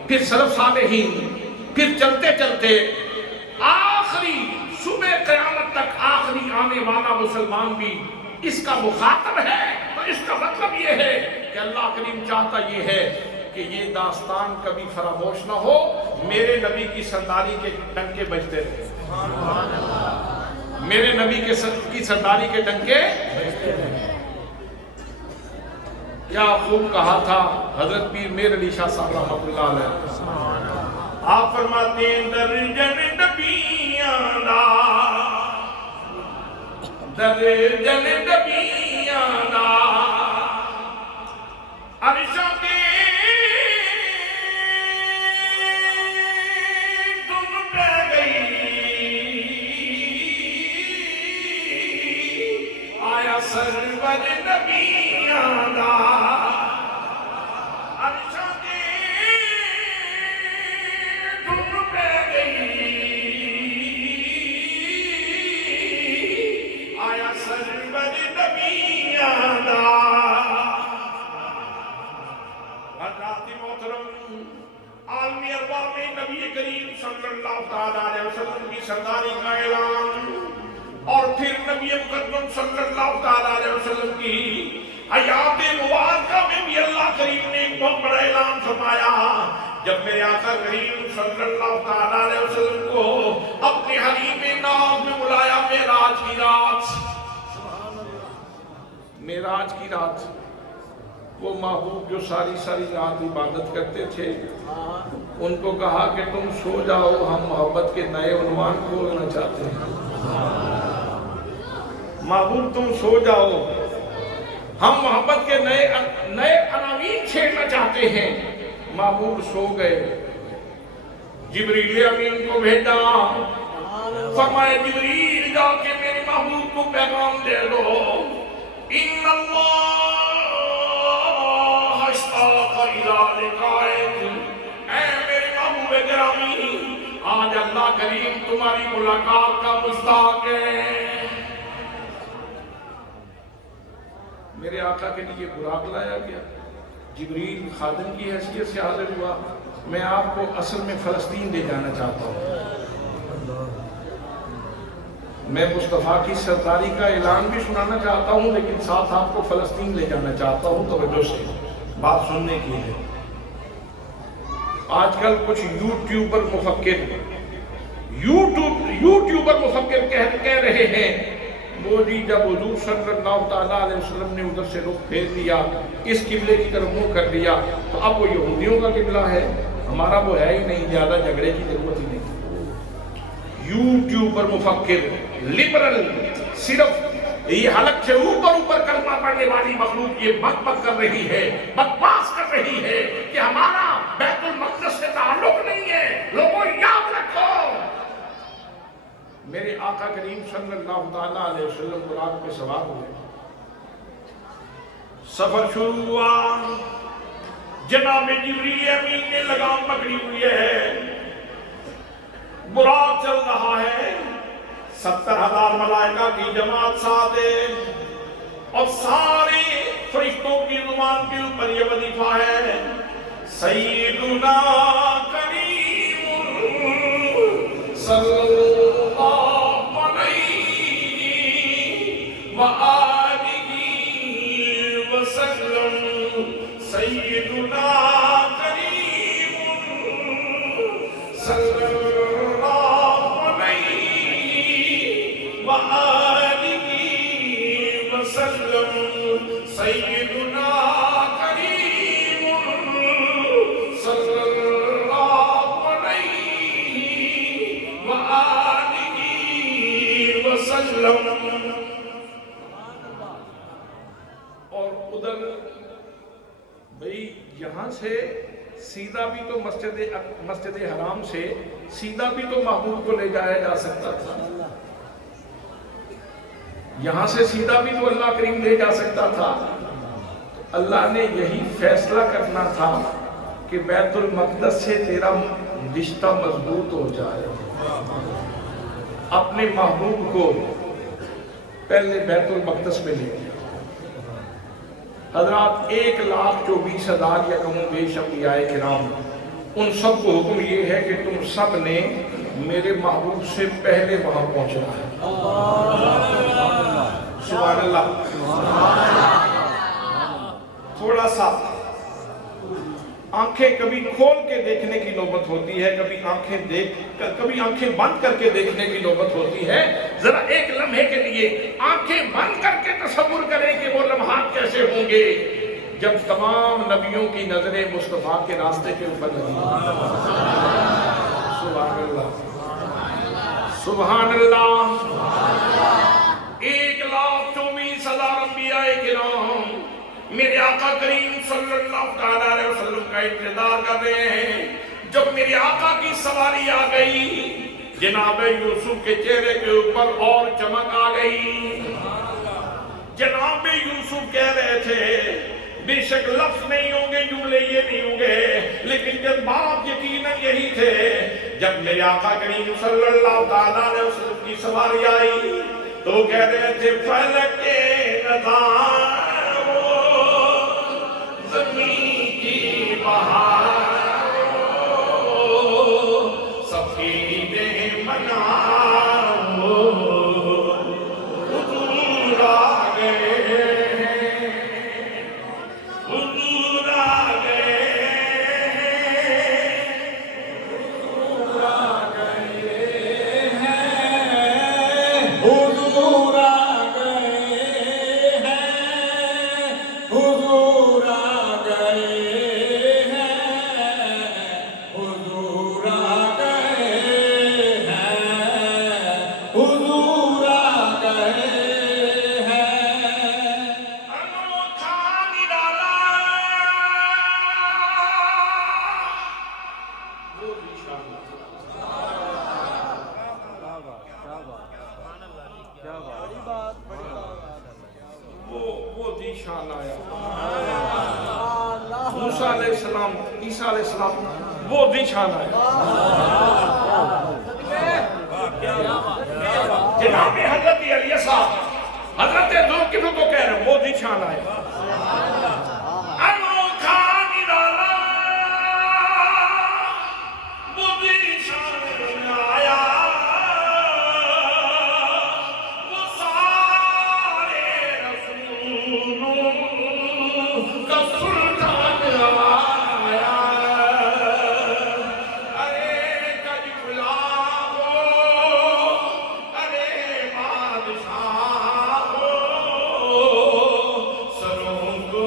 پھر سلف صالحین، پھر چلتے چلتے آخری صبح قیامت تک آخری آنے والا مسلمان بھی اس کا مخاطب ہے۔ تو اس کا مطلب یہ ہے کہ اللہ کریم چاہتا یہ ہے کہ یہ داستان کبھی فراموش نہ ہو، میرے نبی کی سرداری کے ڈنکے بجتے رہے، میرے نبی کی سرداری کے ڈنکے بجتے رہے۔ کیا خوب کہا تھا حضرت پیر میر علی شاہ صاحب رحمۃ اللہ علیہ، آپ فرماتے ہیں درجن نبیاں دا، درجن نبیاں دا، عرشاں کے دھن پہ گئی، آیا سرور نبیاں دا، عرشاں کے دھن پہ گئی، آیا سرور نبیاں دا۔ حضرات محترم، عالمی ارواح میں نبی کریم صلی اللہ تعالیٰ علیہ وسلم کی سرداری کا اعلان، اور پھر نبی مقدم صلی اللہ تعالیٰ علیہ وسلم کی حیات مبارکہ میں بھی اللہ کریم نے ایک بہت بڑا اعلان فرمایا۔ جب میرے آقا کریم صلی اللہ تعالیٰ علیہ وسلم کو اپنے حریم ناز میں بلایا معراج کی رات، معراج کی رات، وہ محبوب جو ساری رات عبادت کرتے تھے، ان کو کہا کہ تم سو جاؤ، ہم محبت کے نئے عنوان کھولنا چاہتے ہیں۔ محبوب تم سو جاؤ، ہم محبت کے نئے عناوین چھیڑنا چاہتے ہیں۔ محبوب سو گئے، جبریل امین کو بھیجا، فرمایا جبریل جا کے میرے محبوب کو پیغام دے دو، ان اللہ اشتاق الی لقائک، اے میرے محبوب گرامی، آج اللہ کریم تمہاری ملاقات کا مشتاق ہے۔ میرے آقا کے لیے براق لایا گیا، جبریل خادم کی حیثیت سے حاضر ہوا، میں آپ کو اصل میں فلسطین لے جانا چاہتا ہوں، میں مصطفیٰ کی سرداری کا اعلان بھی سنانا چاہتا ہوں، لیکن ساتھ آپ کو فلسطین لے جانا چاہتا ہوں۔ توجہ سے بات سننے کی ہے۔ آج کل کچھ یوٹیوبر مفکر کہہ رہے ہیں، وہ جی جب حضور صلی اللہ تعالیٰ علیہ وسلم نے ادھر سے رخ پھیر لیا، اس قبلے کی طرف منہ کر لیا، تو اب وہ یہودیوں کا قبلہ ہے، ہمارا وہ ہے ہی نہیں، زیادہ جھگڑے کی ضرورت ہی نہیں۔ یوٹیوبر مفکر لبرل صرف یہ حلق سے اوپر کلمہ پڑھنے والی مخلوق یہ بک کر رہی ہے، بکواس کر رہی ہے کہ ہمارا بیت المقدس سے تعلق نہیں ہے۔ لوگوں یاد رکھو، میرے آقا کریم صلی اللہ تعالیٰ علیہ وسلم براق میں سوار ہوئے، سفر شروع ہوا، جناب جبریل امین نے لگام پکڑی ہوئی ہے، براق چل رہا ہے، 70,000 ملائکہ کی جماعت ساتھ ہے، اور سارے فرشتوں کی زبان کے اوپر یہ وظیفہ ہے، سیدنا کریم صلی اللہ علیہ وآلہ وسلم سیدنا کریم صلی اللہ علیہ وآلہ وسلم سیدنا کریم صلی اللہ علیہ وآلہ وسلم. اور ادھر بھئی یہاں سے سیدھا بھی تو مسجد حرام سے سیدھا بھی تو محبوب کو لے جایا جا سکتا تھا. یہاں سے سیدھا بھی تو اللہ کریم لے جا سکتا تھا. اللہ نے یہی فیصلہ کرنا تھا کہ بیت المقدس سے تیرا رشتہ مضبوط ہو جائے. اپنے محبوب کو پہلے بیت المقدس میں لے گیا. حضرات 1,24,000 یا کم و بیش انبیاء کرام، ان سب کو حکم یہ ہے کہ تم سب نے میرے محبوب سے پہلے وہاں پہنچنا ہے. سبحان اللہ. تھوڑا سا آنکھیں کبھی کھول کے دیکھنے کی نوبت ہوتی ہے، کبھی آنکھیں بند کر کے دیکھنے کی نوبت ہوتی ہے. ذرا ایک لمحے کے لیے آنکھیں بند کر کے تصور کریں کہ وہ لمحات کیسے ہوں گے جب تمام نبیوں کی نظریں مصطفیٰ کے راستے کے اوپر لگی. سبحان اللہ سبحان اللہ. 1,24,000 انبیاء کرام میرے آقا کریم صلی اللہ علیہ وسلم کا انتظار کر رہے ہیں. جب میرے آقا کی سواری آ گئی، جناب یوسف کے چہرے کے اوپر اور چمک آ گئی. جناب یوسف کہہ رہے تھے بے شک لفظ نہیں ہوں گے، جملے یہ نہیں ہوں گے، لیکن جذبات یقیناً یہی تھے. جب میرے آقا کریم صلی اللہ علیہ وسلم کی سواری آئی تو کہہ رہے تھے فلک کے نظارو زمین کی بہارو سفید منارو حضور آ گئے حضور آ گئے حضور آ گئے حضور آ گئے حضور آ گئے حضور آ گئے حضور آ گئے. انوکھا نرالا وہ نشان وہ ذیشان آیا. موسیٰ علیہ السلام، عیسیٰ علیہ السلام، وہ ذیشان آیا. جناب حضرت علیہ صاحب، حضرت ذوالفقار کو کہہ رہے ہیں وہ ذیشان آیا. انوکھا نرالا وہ ذیشان آیا. وہ سارے رسولوں کا سلطان آیا. ارے کج غلام ہو، ارے بادشاہ ہو، سروں کو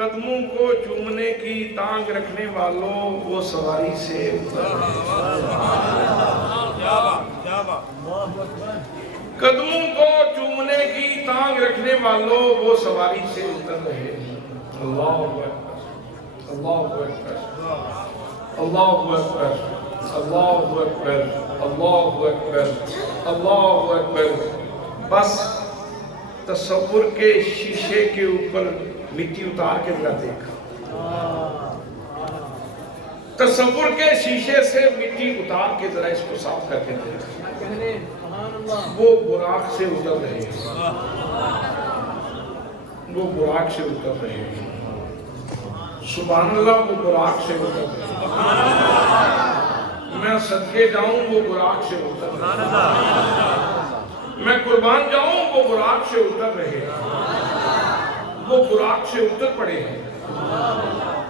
قدموں کو چومنے کی تانگ رکھنے والوں وہ سواری سے قدموں کو چومنے کی تانگ رکھنے والوں وہ سواری سے اتر رہے ہیں۔ اللہ اکبر، اللہ اکبر، اللہ اکبر، اللہ اکبر، اللہ اکبر، اللہ اکبر۔ بس تصور کے شیشے کے اوپر مٹی اتار کے ذرا دیکھا، تصور کے شیشے سے مٹی اتار کے ذرا اس کو صاف کر کے دیکھا، وہ براق سے اتر رہے ہیں، وہ براق سے اتر رہے ہیں، سبحان اللہ، وہ براق سے اتر رہے ہیں، میں صدقے جاؤں وہ براق سے اتر رہے ہیں، میں قربان جاؤں وہ براق سے اتر رہے ہیں، وہ براق سے اتر پڑے ہیں،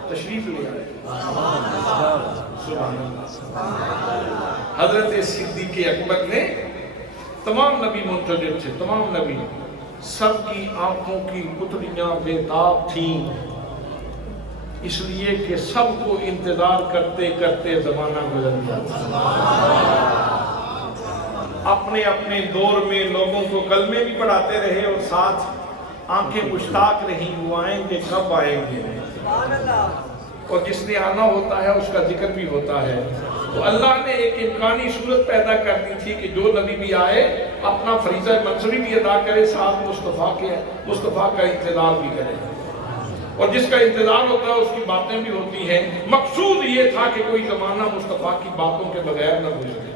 تشریف لے آئے، سبحان اللہ۔ حضرت صدیق اکبر نے تمام نبی منتظر تھے، تمام نبی، سب کی آنکھوں کی پتلیاں بےتاب تھیں، اس لیے کہ سب کو انتظار کرتے کرتے زمانہ گزر جاتا، اپنے اپنے دور میں لوگوں کو کلمے بھی پڑھاتے رہے اور ساتھ آنکھیں مشتاق رہیں، وہ آئیں گے، کب آئیں گے، اور جس نے آنا ہوتا ہے اس کا ذکر بھی ہوتا ہے۔ تو اللہ نے ایک امکانی صورت پیدا کر دی تھی کہ جو نبی بھی آئے اپنا فریضہ منصبی بھی ادا کرے، ساتھ مصطفیٰ کا انتظار بھی کرے، اور جس کا انتظار ہوتا ہے اس کی باتیں بھی ہوتی ہیں۔ مقصود یہ تھا کہ کوئی زمانہ مصطفیٰ کی باتوں کے بغیر نہ گزرے،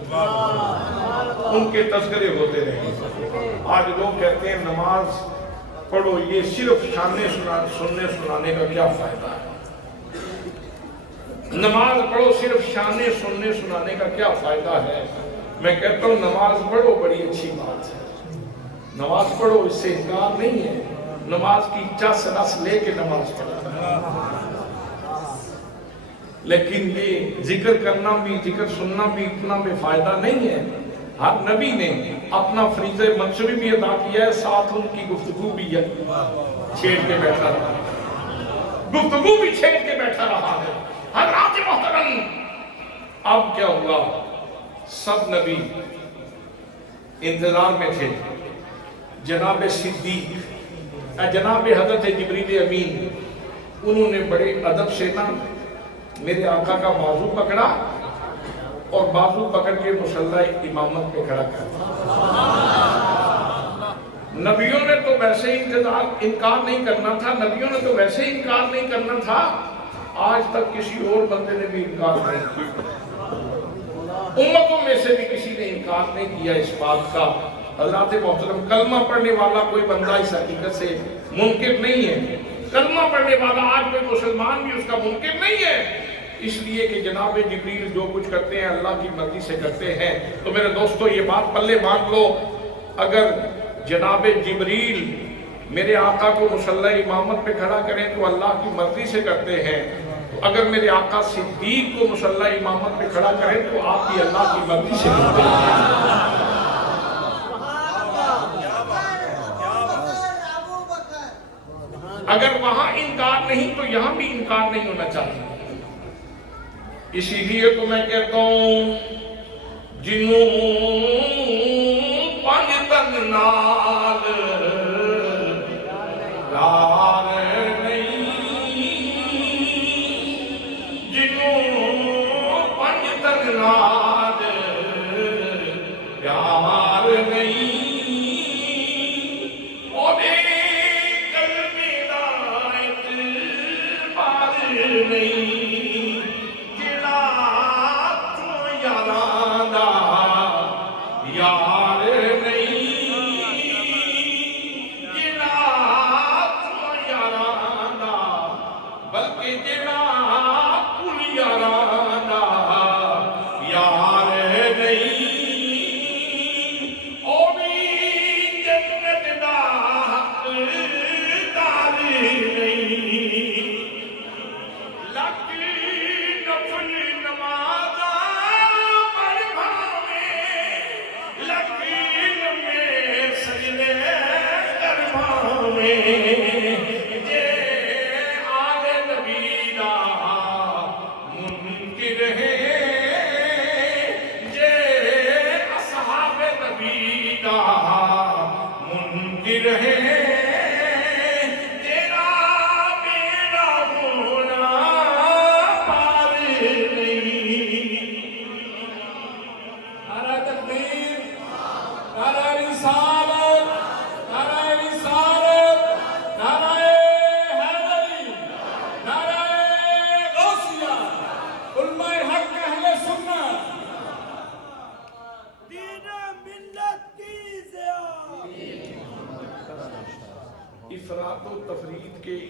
ان کے تذکرے ہوتے رہیں۔ آج لوگ کہتے ہیں نماز پڑھو، یہ صرف شانے سننے سنانے کا کیا فائدہ ہے؟ نماز پڑھو صرف شانے سننے سنانے کا کیا فائدہ ہے؟ میں کہتا ہوں نماز پڑھو، بڑی اچھی بات ہے، نماز پڑھو، اس سے انکار نہیں ہے، نماز کی چس رس لے کے نماز پڑھو، لیکن یہ ذکر کرنا بھی، ذکر سننا بھی اتنا بے فائدہ نہیں ہے۔ ہر نبی نے اپنا فریضہ منصبی بھی ادا کیا ہے، ساتھ ان کی گفتگو بھی چھیڑ کے بیٹھا رہا ہے، گفتگو بھی چھیڑ کے بیٹھا رہا ہے۔ حضرات محترم، اب کیا ہوا؟ سب نبی انتظار میں تھے، جناب صدیق، جناب حضرت جبریل امین، انہوں نے بڑے ادب سے نا میرے آقا کا بازو پکڑا اور بازو پکڑ کے مصلی امامت پہ کھڑا کر دیا۔ نبیوں نے تو ویسے ہی انکار نہیں کرنا تھا، نبیوں نے تو ویسے ہی انکار نہیں کرنا تھا، آج تک کسی اور بندے نے بھی انکار نہیں کیا، امتوں میں سے بھی کسی نے انکار نہیں کیا اس بات کا۔ حضرات محترم، کلمہ پڑھنے والا کوئی بندہ اس حقیقت سے منکر نہیں ہے، کلمہ پڑھنے والا آج کوئی مسلمان بھی اس کا منکر نہیں ہے، اس لیے کہ جناب جبریل جو کچھ کرتے ہیں اللہ کی مرضی سے کرتے ہیں۔ تو میرے دوستو یہ بات پلے باندھ لو، اگر جناب جبریل میرے آقا کو مصلی امامت پہ کھڑا کریں تو اللہ کی مرضی سے کرتے ہیں، تو اگر میرے آقا صدیق کو مصلی امامت پہ کھڑا کریں تو آپ بھی اللہ کی مرضی سے کرتے ہیں۔ اگر وہاں انکار نہیں تو یہاں بھی انکار نہیں ہونا چاہیے۔ اسی لیے تو میں کہتا ہوں جنوں پنج تن نال پیار نہیں، جنوں پنج تن نال پیار نہیں، نہیں جڑا تو یاراں دا یار نہیں، جڑا تو یاراں دا بلکہ جڑا کل یاراں دا یار نہیں، او بھی جنت دا حقدار نہیں۔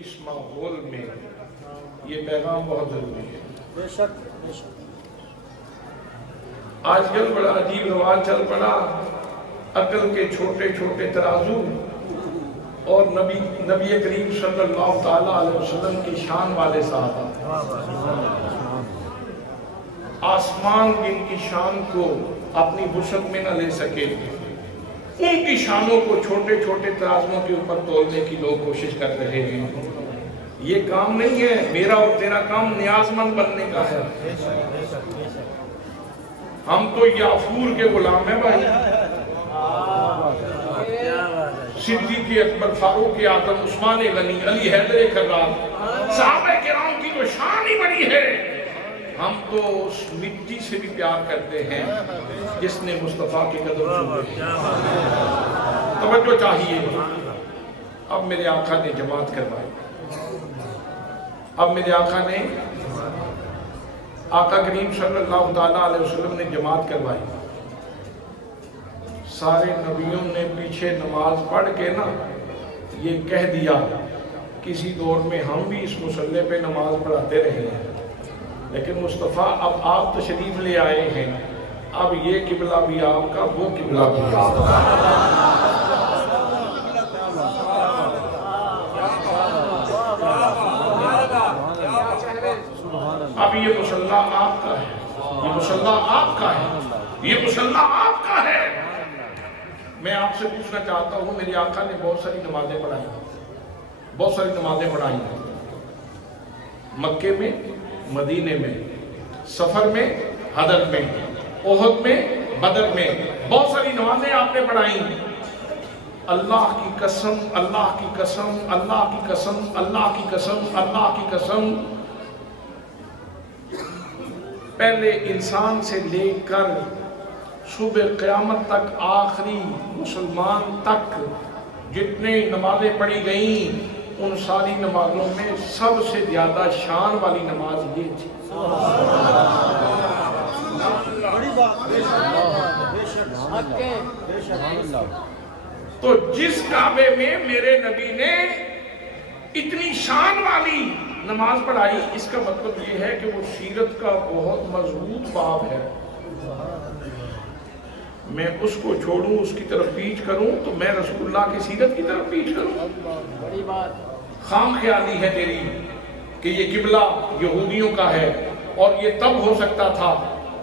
اس ماحول میں یہ پیغام بہت ضروری ہے۔ بے شک بے شک۔ آج کل بڑا عجیب رواج چل پڑا، عقل کے چھوٹے چھوٹے ترازو اور نبی کریم صلی اللہ تعالیٰ علیہ وسلم کی شان والے صحابہ، آسمان جن کی شان کو اپنی وسعت میں نہ لے سکے، ان کی شانوں کو چھوٹے چھوٹے ترازوں کے اوپر تولنے کی لوگ کوشش کر رہے ہیں۔ یہ کام نہیں ہے، میرا اور تیرا کام نیاز مند بننے کا ہے۔ ہم تو یافور کے غلام ہیں بھائی، صدیق اکبر، فاروق اعظم، عثمان غنی، علی حیدر کرار، صحابہ کرام کی تو شان ہی بڑی ہے۔ ہم تو اس مٹی سے بھی پیار کرتے ہیں جس نے مصطفیٰ کے قدم چھوئے۔ توجہ چاہیے۔ اب میرے آقا نے جماعت کروائی، اب میرے آقا نے، آقا کریم صلی اللہ تعالیٰ علیہ وسلم نے جماعت کروائی۔ سارے نبیوں نے پیچھے نماز پڑھ کے نا یہ کہہ دیا، کسی دور میں ہم بھی اس مصلی پہ نماز پڑھاتے رہے ہیں، لیکن مصطفیٰ اب آپ تشریف لے آئے ہیں، اب یہ قبلہ بھی آپ کا، وہ قبلہ بھی آپ کا۔ اب یہ مصلی آپ کا ہے، یہ مصلی آپ کا ہے، یہ مصلی آپ کا ہے۔ میں آپ سے پوچھنا چاہتا ہوں، میرے آقا نے بہت ساری نمازیں پڑھائی، بہت ساری نمازیں پڑھائی، مکے میں، مدینے میں، سفر میں، حضر میں، احد میں، بدر میں، بہت ساری نمازیں آپ نے پڑھائی۔ اللہ کی قسم، اللہ کی قسم، اللہ کی قسم، اللہ کی قسم، اللہ کی قسم، پہلے انسان سے لے کر صبح قیامت تک آخری مسلمان تک جتنے نمازیں پڑھی گئیں، ان ساری نمازوں میں سب سے زیادہ شان والی نماز یہ تھی۔ تو جس کعبے میں میرے نبی نے اتنی شان والی نماز پڑھائی، اس کا مطلب یہ ہے کہ وہ سیرت کا بہت مضبوط باب ہے۔ میں اس کو چھوڑوں، اس کی طرف پیچھ کروں تو میں رسول اللہ کی سیرت کی طرف پیچھ کروں؟ بڑی بات۔ خام خیالی ہے تیری کہ یہ قبلہ یہودیوں کا ہے، اور یہ تب ہو سکتا تھا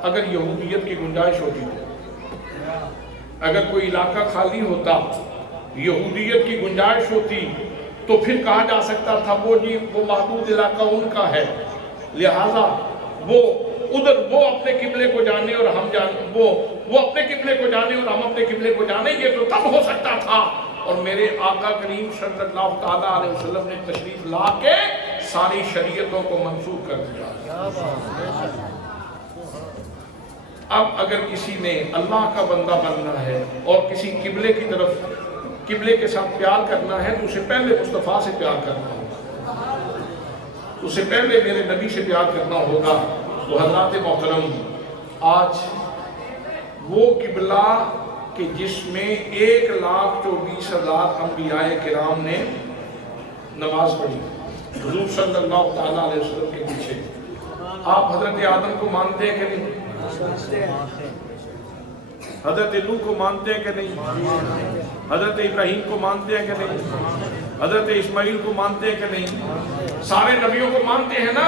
اگر یہودیت کی گنجائش ہوتی ہے، اگر کوئی علاقہ خالی ہوتا، یہودیت کی گنجائش ہوتی، تو پھر کہا جا سکتا تھا وہ جی وہ محدود علاقہ ان کا ہے، لہذا وہ ادھر وہ اپنے قبلے کو جانے اور ہم وہ اپنے قبلے کو جانے اور ہم اپنے قبلے کو جانے، یہ تو تب ہو سکتا تھا۔ اور میرے آقا کریم صلی اللہ تعالیٰ علیہ وسلم نے تشریف لا کے ساری شریعتوں کو منسوخ کر دیا۔ اب اگر کسی نے اللہ کا بندہ بننا ہے اور کسی قبلے کی طرف، قبلے کے ساتھ پیار کرنا ہے، تو اسے پہلے مصطفیٰ سے پیار کرنا ہوگا، اسے پہلے میرے نبی سے پیار کرنا ہوگا۔ تو حضرات محترم، آج وہ قبلہ کہ جس میں 1,24,000 انبیاء کرام نے نماز پڑھی حضور صلی اللہ تعالیٰ علیہ وسلم کے پیچھے، آپ حضرت آدم کو مانتے ہیں کہ نہیں؟ حضرت نوح کو مانتے ہیں کہ نہیں؟ حضرت ابراہیم کو مانتے ہیں کہ نہیں؟ حضرت اسماعیل کو مانتے ہیں کہ نہیں؟ سارے نبیوں کو مانتے ہیں نا؟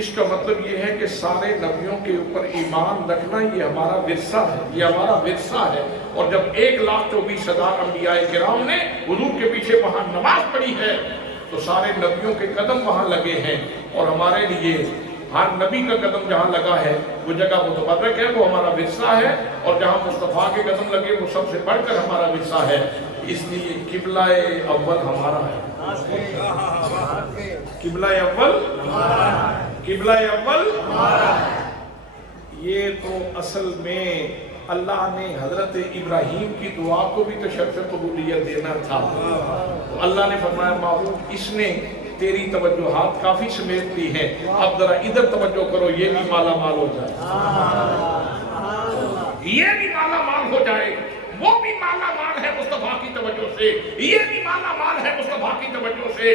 اس کا مطلب یہ ہے کہ سارے نبیوں کے اوپر ایمان رکھنا یہ ہمارا ورثہ ہے، یہ ہمارا ورثہ ہے۔ اور جب 1,24,000 انبیاء کرام نے حضور کے پیچھے وہاں نماز پڑھی ہے، تو سارے نبیوں کے قدم وہاں لگے ہیں، اور ہمارے لیے ہر نبی کا قدم جہاں لگا ہے وہ جگہ متبرک ہے، وہ ہمارا ورثہ ہے، اور جہاں مصطفیٰ کے قدم لگے وہ سب سے بڑھ کر ہمارا ورثہ ہے۔ اس لیے قبلہ اول ہمارا ہے، قبلہ اول، قبلہ اول۔ یہ تو اصل میں اللہ نے حضرت ابراہیم کی دعا کو بھی تو شرف قبولیت دینا تھا، تو اللہ نے فرمایا معبود اس نے تیری توجہات کافی سمیٹ لی ہیں، اب ذرا ادھر توجہ کرو، یہ بھی مالا مال ہو جائے، یہ بھی مالا مال ہو جائے۔ وہ بھی مالا مال ہے مصطفیٰ کی توجہ سے، یہ بھی مالا مال ہے مصطفیٰ کی توجہ سے،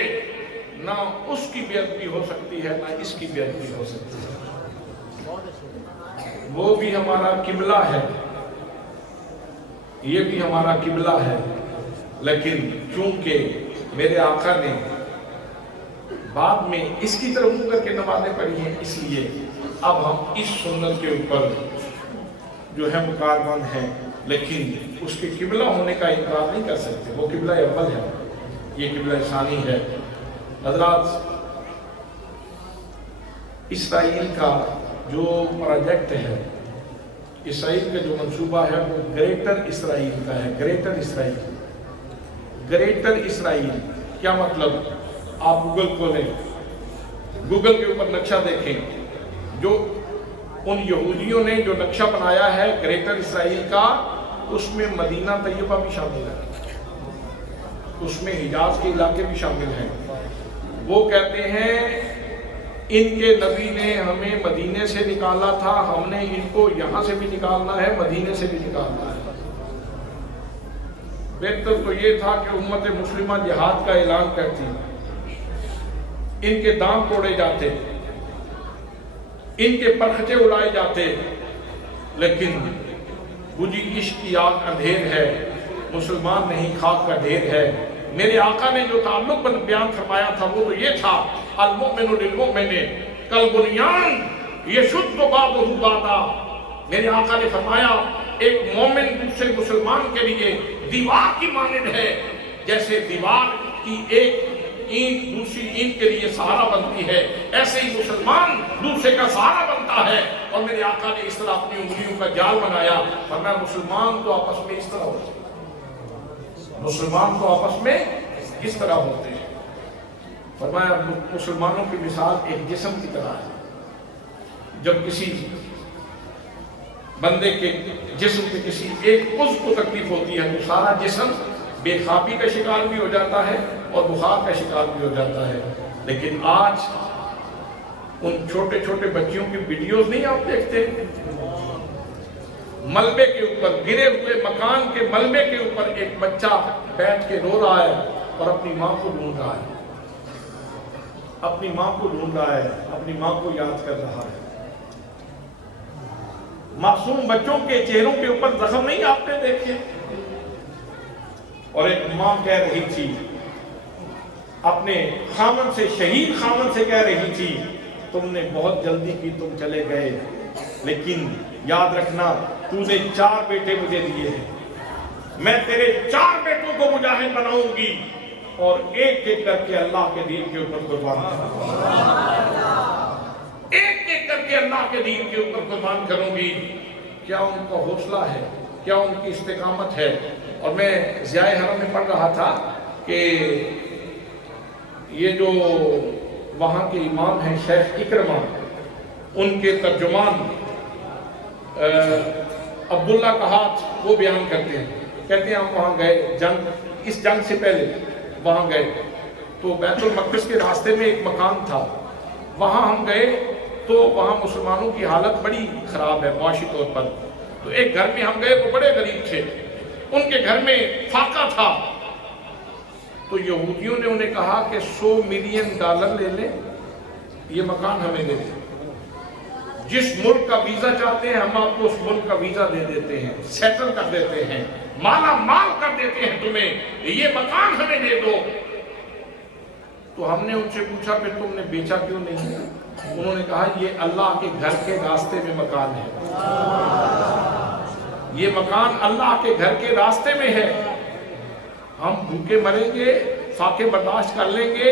نہ اس کی بے ادبی ہو سکتی ہے نہ اس کی بے ادبی ہو سکتی ہے۔ وہ بھی ہمارا قبلہ ہے، یہ بھی ہمارا قبلہ ہے، لیکن چونکہ میرے آقا نے بعد میں اس کی طرف منہ کر کے نمازیں پڑھی ہیں، اس لیے اب ہم اس سنت کے اوپر جو ہے مقاربند ہیں، لیکن اس کے قبلہ ہونے کا انکار نہیں کر سکتے۔ وہ قبلہ اول ہے، یہ قبلہ ثانی ہے۔ حضرات، اسرائیل کا جو پروجیکٹ ہے، اسرائیل کا جو منصوبہ ہے، وہ گریٹر اسرائیل کا ہے۔ گریٹر اسرائیل، گریٹر اسرائیل کیا مطلب؟ آپ گوگل کھولیں، گوگل کے اوپر نقشہ دیکھیں، جو ان یہودیوں نے جو نقشہ بنایا ہے گریٹر اسرائیل کا، اس میں مدینہ طیبہ بھی شامل ہے، اس میں حجاز کے علاقے بھی شامل ہیں۔ وہ کہتے ہیں ان کے نبی نے ہمیں مدینے سے نکالا تھا، ہم نے ان کو یہاں سے بھی نکالنا ہے، مدینے سے بھی نکالنا ہے۔ بہتر تو یہ تھا کہ امت مسلمہ جہاد کا اعلان کرتی، ان کے دام توڑے جاتے، ان کے پرخچے اڑائے جاتے، لیکن بجھی عشق کی آگ اندھیر ہے، مسلمان نہیں خاک کا ڈھیر ہے۔ میرے آقا نے جو تعلق بیان فرمایا تھا وہ تو یہ تھا، المؤمن للمؤمن کالبنیان یشد بعضہ بعضا۔ میرے آقا نے فرمایا ایک مومن دوسرے مسلمان کے لیے دیوار کی مانند ہے، جیسے دیوار کی ایک اینٹ دوسری اینٹ کے لیے سہارا بنتی ہے، ایسے ہی مسلمان دوسرے کا سہارا بنتا ہے۔ اور میرے آقا نے اس طرح اپنی انگلیوں کا جال بنایا، فرمایا مسلمان تو آپس میں اس طرح ہوتے ہیں، مسلمان تو آپس میں اس طرح ہوتے ہیں۔ فرمایا مسلمانوں کی مثال ایک جسم کی طرح ہے، جب کسی بندے کے جسم کے کسی ایک عضو کو تکلیف ہوتی ہے تو سارا جسم بے خوابی کا شکار بھی ہو جاتا ہے اور بخار کا شکار بھی ہو جاتا ہے۔ لیکن آج ان چھوٹے چھوٹے بچیوں کی ویڈیوز نہیں آپ دیکھتے، ملبے کے اوپر، گرے ہوئے مکان کے ملبے کے اوپر ایک بچہ بیٹھ کے رو رہا ہے اور اپنی ماں کو ڈھونڈ رہا ہے، اپنی ماں کو ڈھونڈ رہا ہے، اپنی ماں کو یاد کر رہا ہے۔ معصوم بچوں کے چہروں کے اوپر زخم نہیں آپ نے دیکھے؟ اور ایک ماں کہہ رہی تھی اپنے خامن سے، شہید خامن سے کہہ رہی تھی، تم نے بہت جلدی کی، تم چلے گئے، لیکن یاد رکھنا تو نے 4 بیٹے مجھے دیے ہیں، میں تیرے 4 بیٹوں کو مجاہد بناؤں گی اور ایک ایک کر کے اللہ کے دین کے اوپر قربان کروں گی، ایک ایک کر کے اللہ کے دین کے اوپر قربان کروں گی۔ کیا ان کا حوصلہ ہے، کیا ان کی استقامت ہے۔ اور میں ضیاء حرم میں پڑھ رہا تھا کہ یہ جو وہاں کے امام ہیں شیخ اکرمہ، ان کے ترجمان عبداللہ کہات وہ بیان کرتے ہیں، کہتے ہیں ہم وہاں گئے، اس جنگ سے پہلے وہاں گئے تو بیت المقدس کے راستے میں ایک مکان تھا، وہاں ہم گئے تو وہاں مسلمانوں کی حالت بڑی خراب ہے معاشی طور پر۔ تو ایک گھر میں ہم گئے، وہ بڑے غریب تھے، ان کے گھر میں فاقہ تھا، تو یہودیوں نے انہیں کہا کہ $100 ملین لے لیں، یہ مکان ہمیں دے دیں، جس ملک کا ویزا چاہتے ہیں ہم آپ کو اس ملک کا ویزا دے دیتے ہیں، سیٹل کر دیتے ہیں، مالا مال کر دیتے ہیں تمہیں، یہ مکان ہمیں دے دو۔ تو ہم نے ان سے پوچھا کہ تم نے بیچا کیوں نہیں؟ انہوں نے کہا یہ اللہ کے گھر کے راستے میں مکان ہے، یہ مکان اللہ کے گھر کے راستے میں ہے، ہم بھوکے مریں گے، فاقے برداشت کر لیں گے،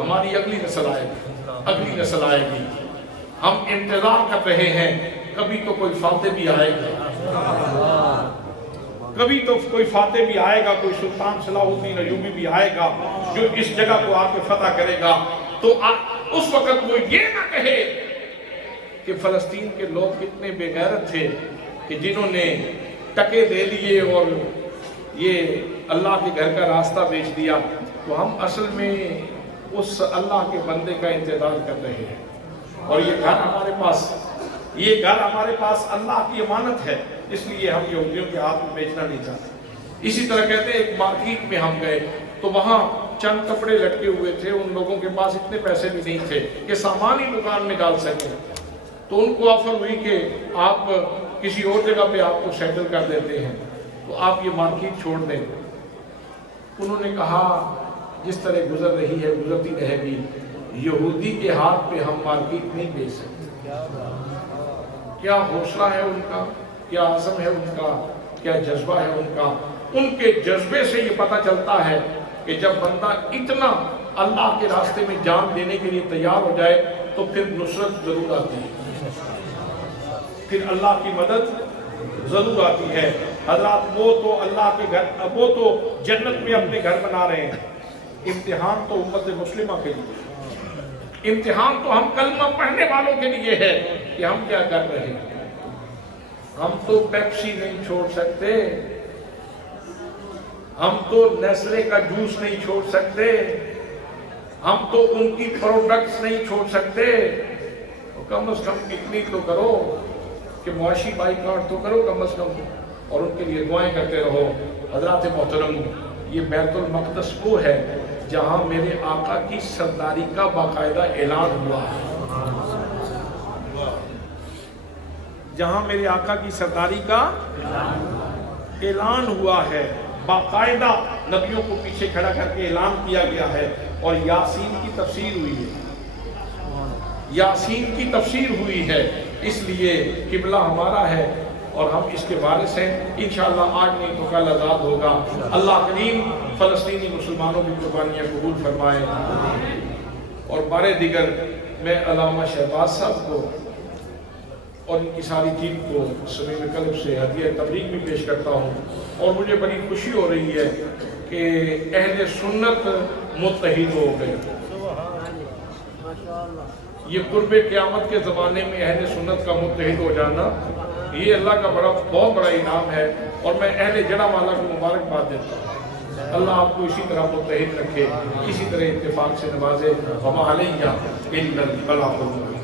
ہماری اگلی نسل آئے گی، اگلی نسل آئے گی، ہم انتظار کر رہے ہیں، کبھی تو کوئی فاتح بھی آئے گا، کبھی تو کوئی فاتح بھی آئے گا، کوئی سلطان صلاح الدین ایوبی بھی آئے گا جو اس جگہ کو آ کے فتح کرے گا، تو اس وقت وہ یہ نہ کہے کہ فلسطین کے لوگ کتنے بے غیرت تھے کہ جنہوں نے ٹکے دے لیے اور یہ اللہ کے گھر کا راستہ بیچ دیا۔ تو ہم اصل میں اس اللہ کے بندے کا انتظار کر رہے ہیں، اور یہ گھر ہمارے پاس یہ گھر ہمارے پاس اللہ کی امانت ہے، اس لیے ہم یہودیوں کے ہاتھ میں بیچنا نہیں چاہتے۔ اسی طرح کہتے ہیں ایک مارکیٹ میں ہم گئے تو وہاں چند کپڑے لٹکے ہوئے تھے، ان لوگوں کے پاس اتنے پیسے بھی نہیں تھے کہ سامان ہی دکان میں ڈال سکیں، تو ان کو آفر ہوئی کہ آپ کسی اور جگہ پہ آپ کو سیٹل کر دیتے ہیں، تو آپ یہ مارکیٹ چھوڑ دیں۔ انہوں نے کہا جس طرح گزر رہی ہے گزرتی رہے گی، یہودی کے ہاتھ پہ ہم مارکیٹ نہیں بیچ سکتے۔ کیا حوصلہ ہے ان کا، کیا عزم ہے ان کا، کیا جذبہ ہے ان کا۔ ان کے جذبے سے یہ پتہ چلتا ہے کہ جب بندہ اتنا اللہ کے راستے میں جان دینے کے لیے تیار ہو جائے تو پھر نصرت ضرور آتی ہے، پھر اللہ کی مدد ضرور آتی ہے۔ حضرات وہ تو اللہ کے گھر، وہ تو جنت میں اپنے گھر بنا رہے ہیں، امتحان تو امت مسلمہ کے لیے، امتحان تو ہم کلمہ پڑھنے والوں کے لیے ہے کہ ہم کیا کر رہے ہیں۔ ہم تو پیپسی نہیں چھوڑ سکتے، ہم تو نیسلے کا جوس نہیں چھوڑ سکتے، ہم تو ان کی پروڈکٹس نہیں چھوڑ سکتے۔ کم از کم اتنی تو کرو کہ معاشی بائیکاٹ تو کرو کم از کم، اور ان کے لیے دعائیں کرتے رہو۔ حضرات محترم، یہ بیت المقدس وہ ہے جہاں میرے آقا کی سرداری کا باقاعدہ اعلان ہوا ہے، جہاں میرے آقا کی سرداری کا اعلان ہوا ہے، باقاعدہ نبیوں کو پیچھے کھڑا کر کے اعلان کیا گیا ہے، اور یاسین کی تفسیر ہوئی ہے، یاسین کی تفسیر ہوئی ہے۔ اس لیے قبلہ ہمارا ہے اور ہم اس کے وارث ہیں، انشاءاللہ آج نہیں تو کل آزاد ہوگا۔ اللہ کریم فلسطینی مسلمانوں کی قربانیاں قبول فرمائے۔ اور بارے دیگر میں علامہ شہباز صاحب کو اور ان کی ساری ٹیم کو صمیم قلب سے ہدیہ تبریک بھی پیش کرتا ہوں، اور مجھے بڑی خوشی ہو رہی ہے کہ اہل سنت متحد ہو گئے۔ یہ قرب قیامت کے زمانے میں اہل سنت کا متحد ہو جانا، یہ اللہ کا بہت بڑا انعام ہے، اور میں اہل جڑا والا کو مبارکباد دیتا ہوں۔ اللہ آپ کو اسی طرح متحد رکھے، اسی طرح اتفاق سے نوازے۔ وما علیہ الا البلاغ۔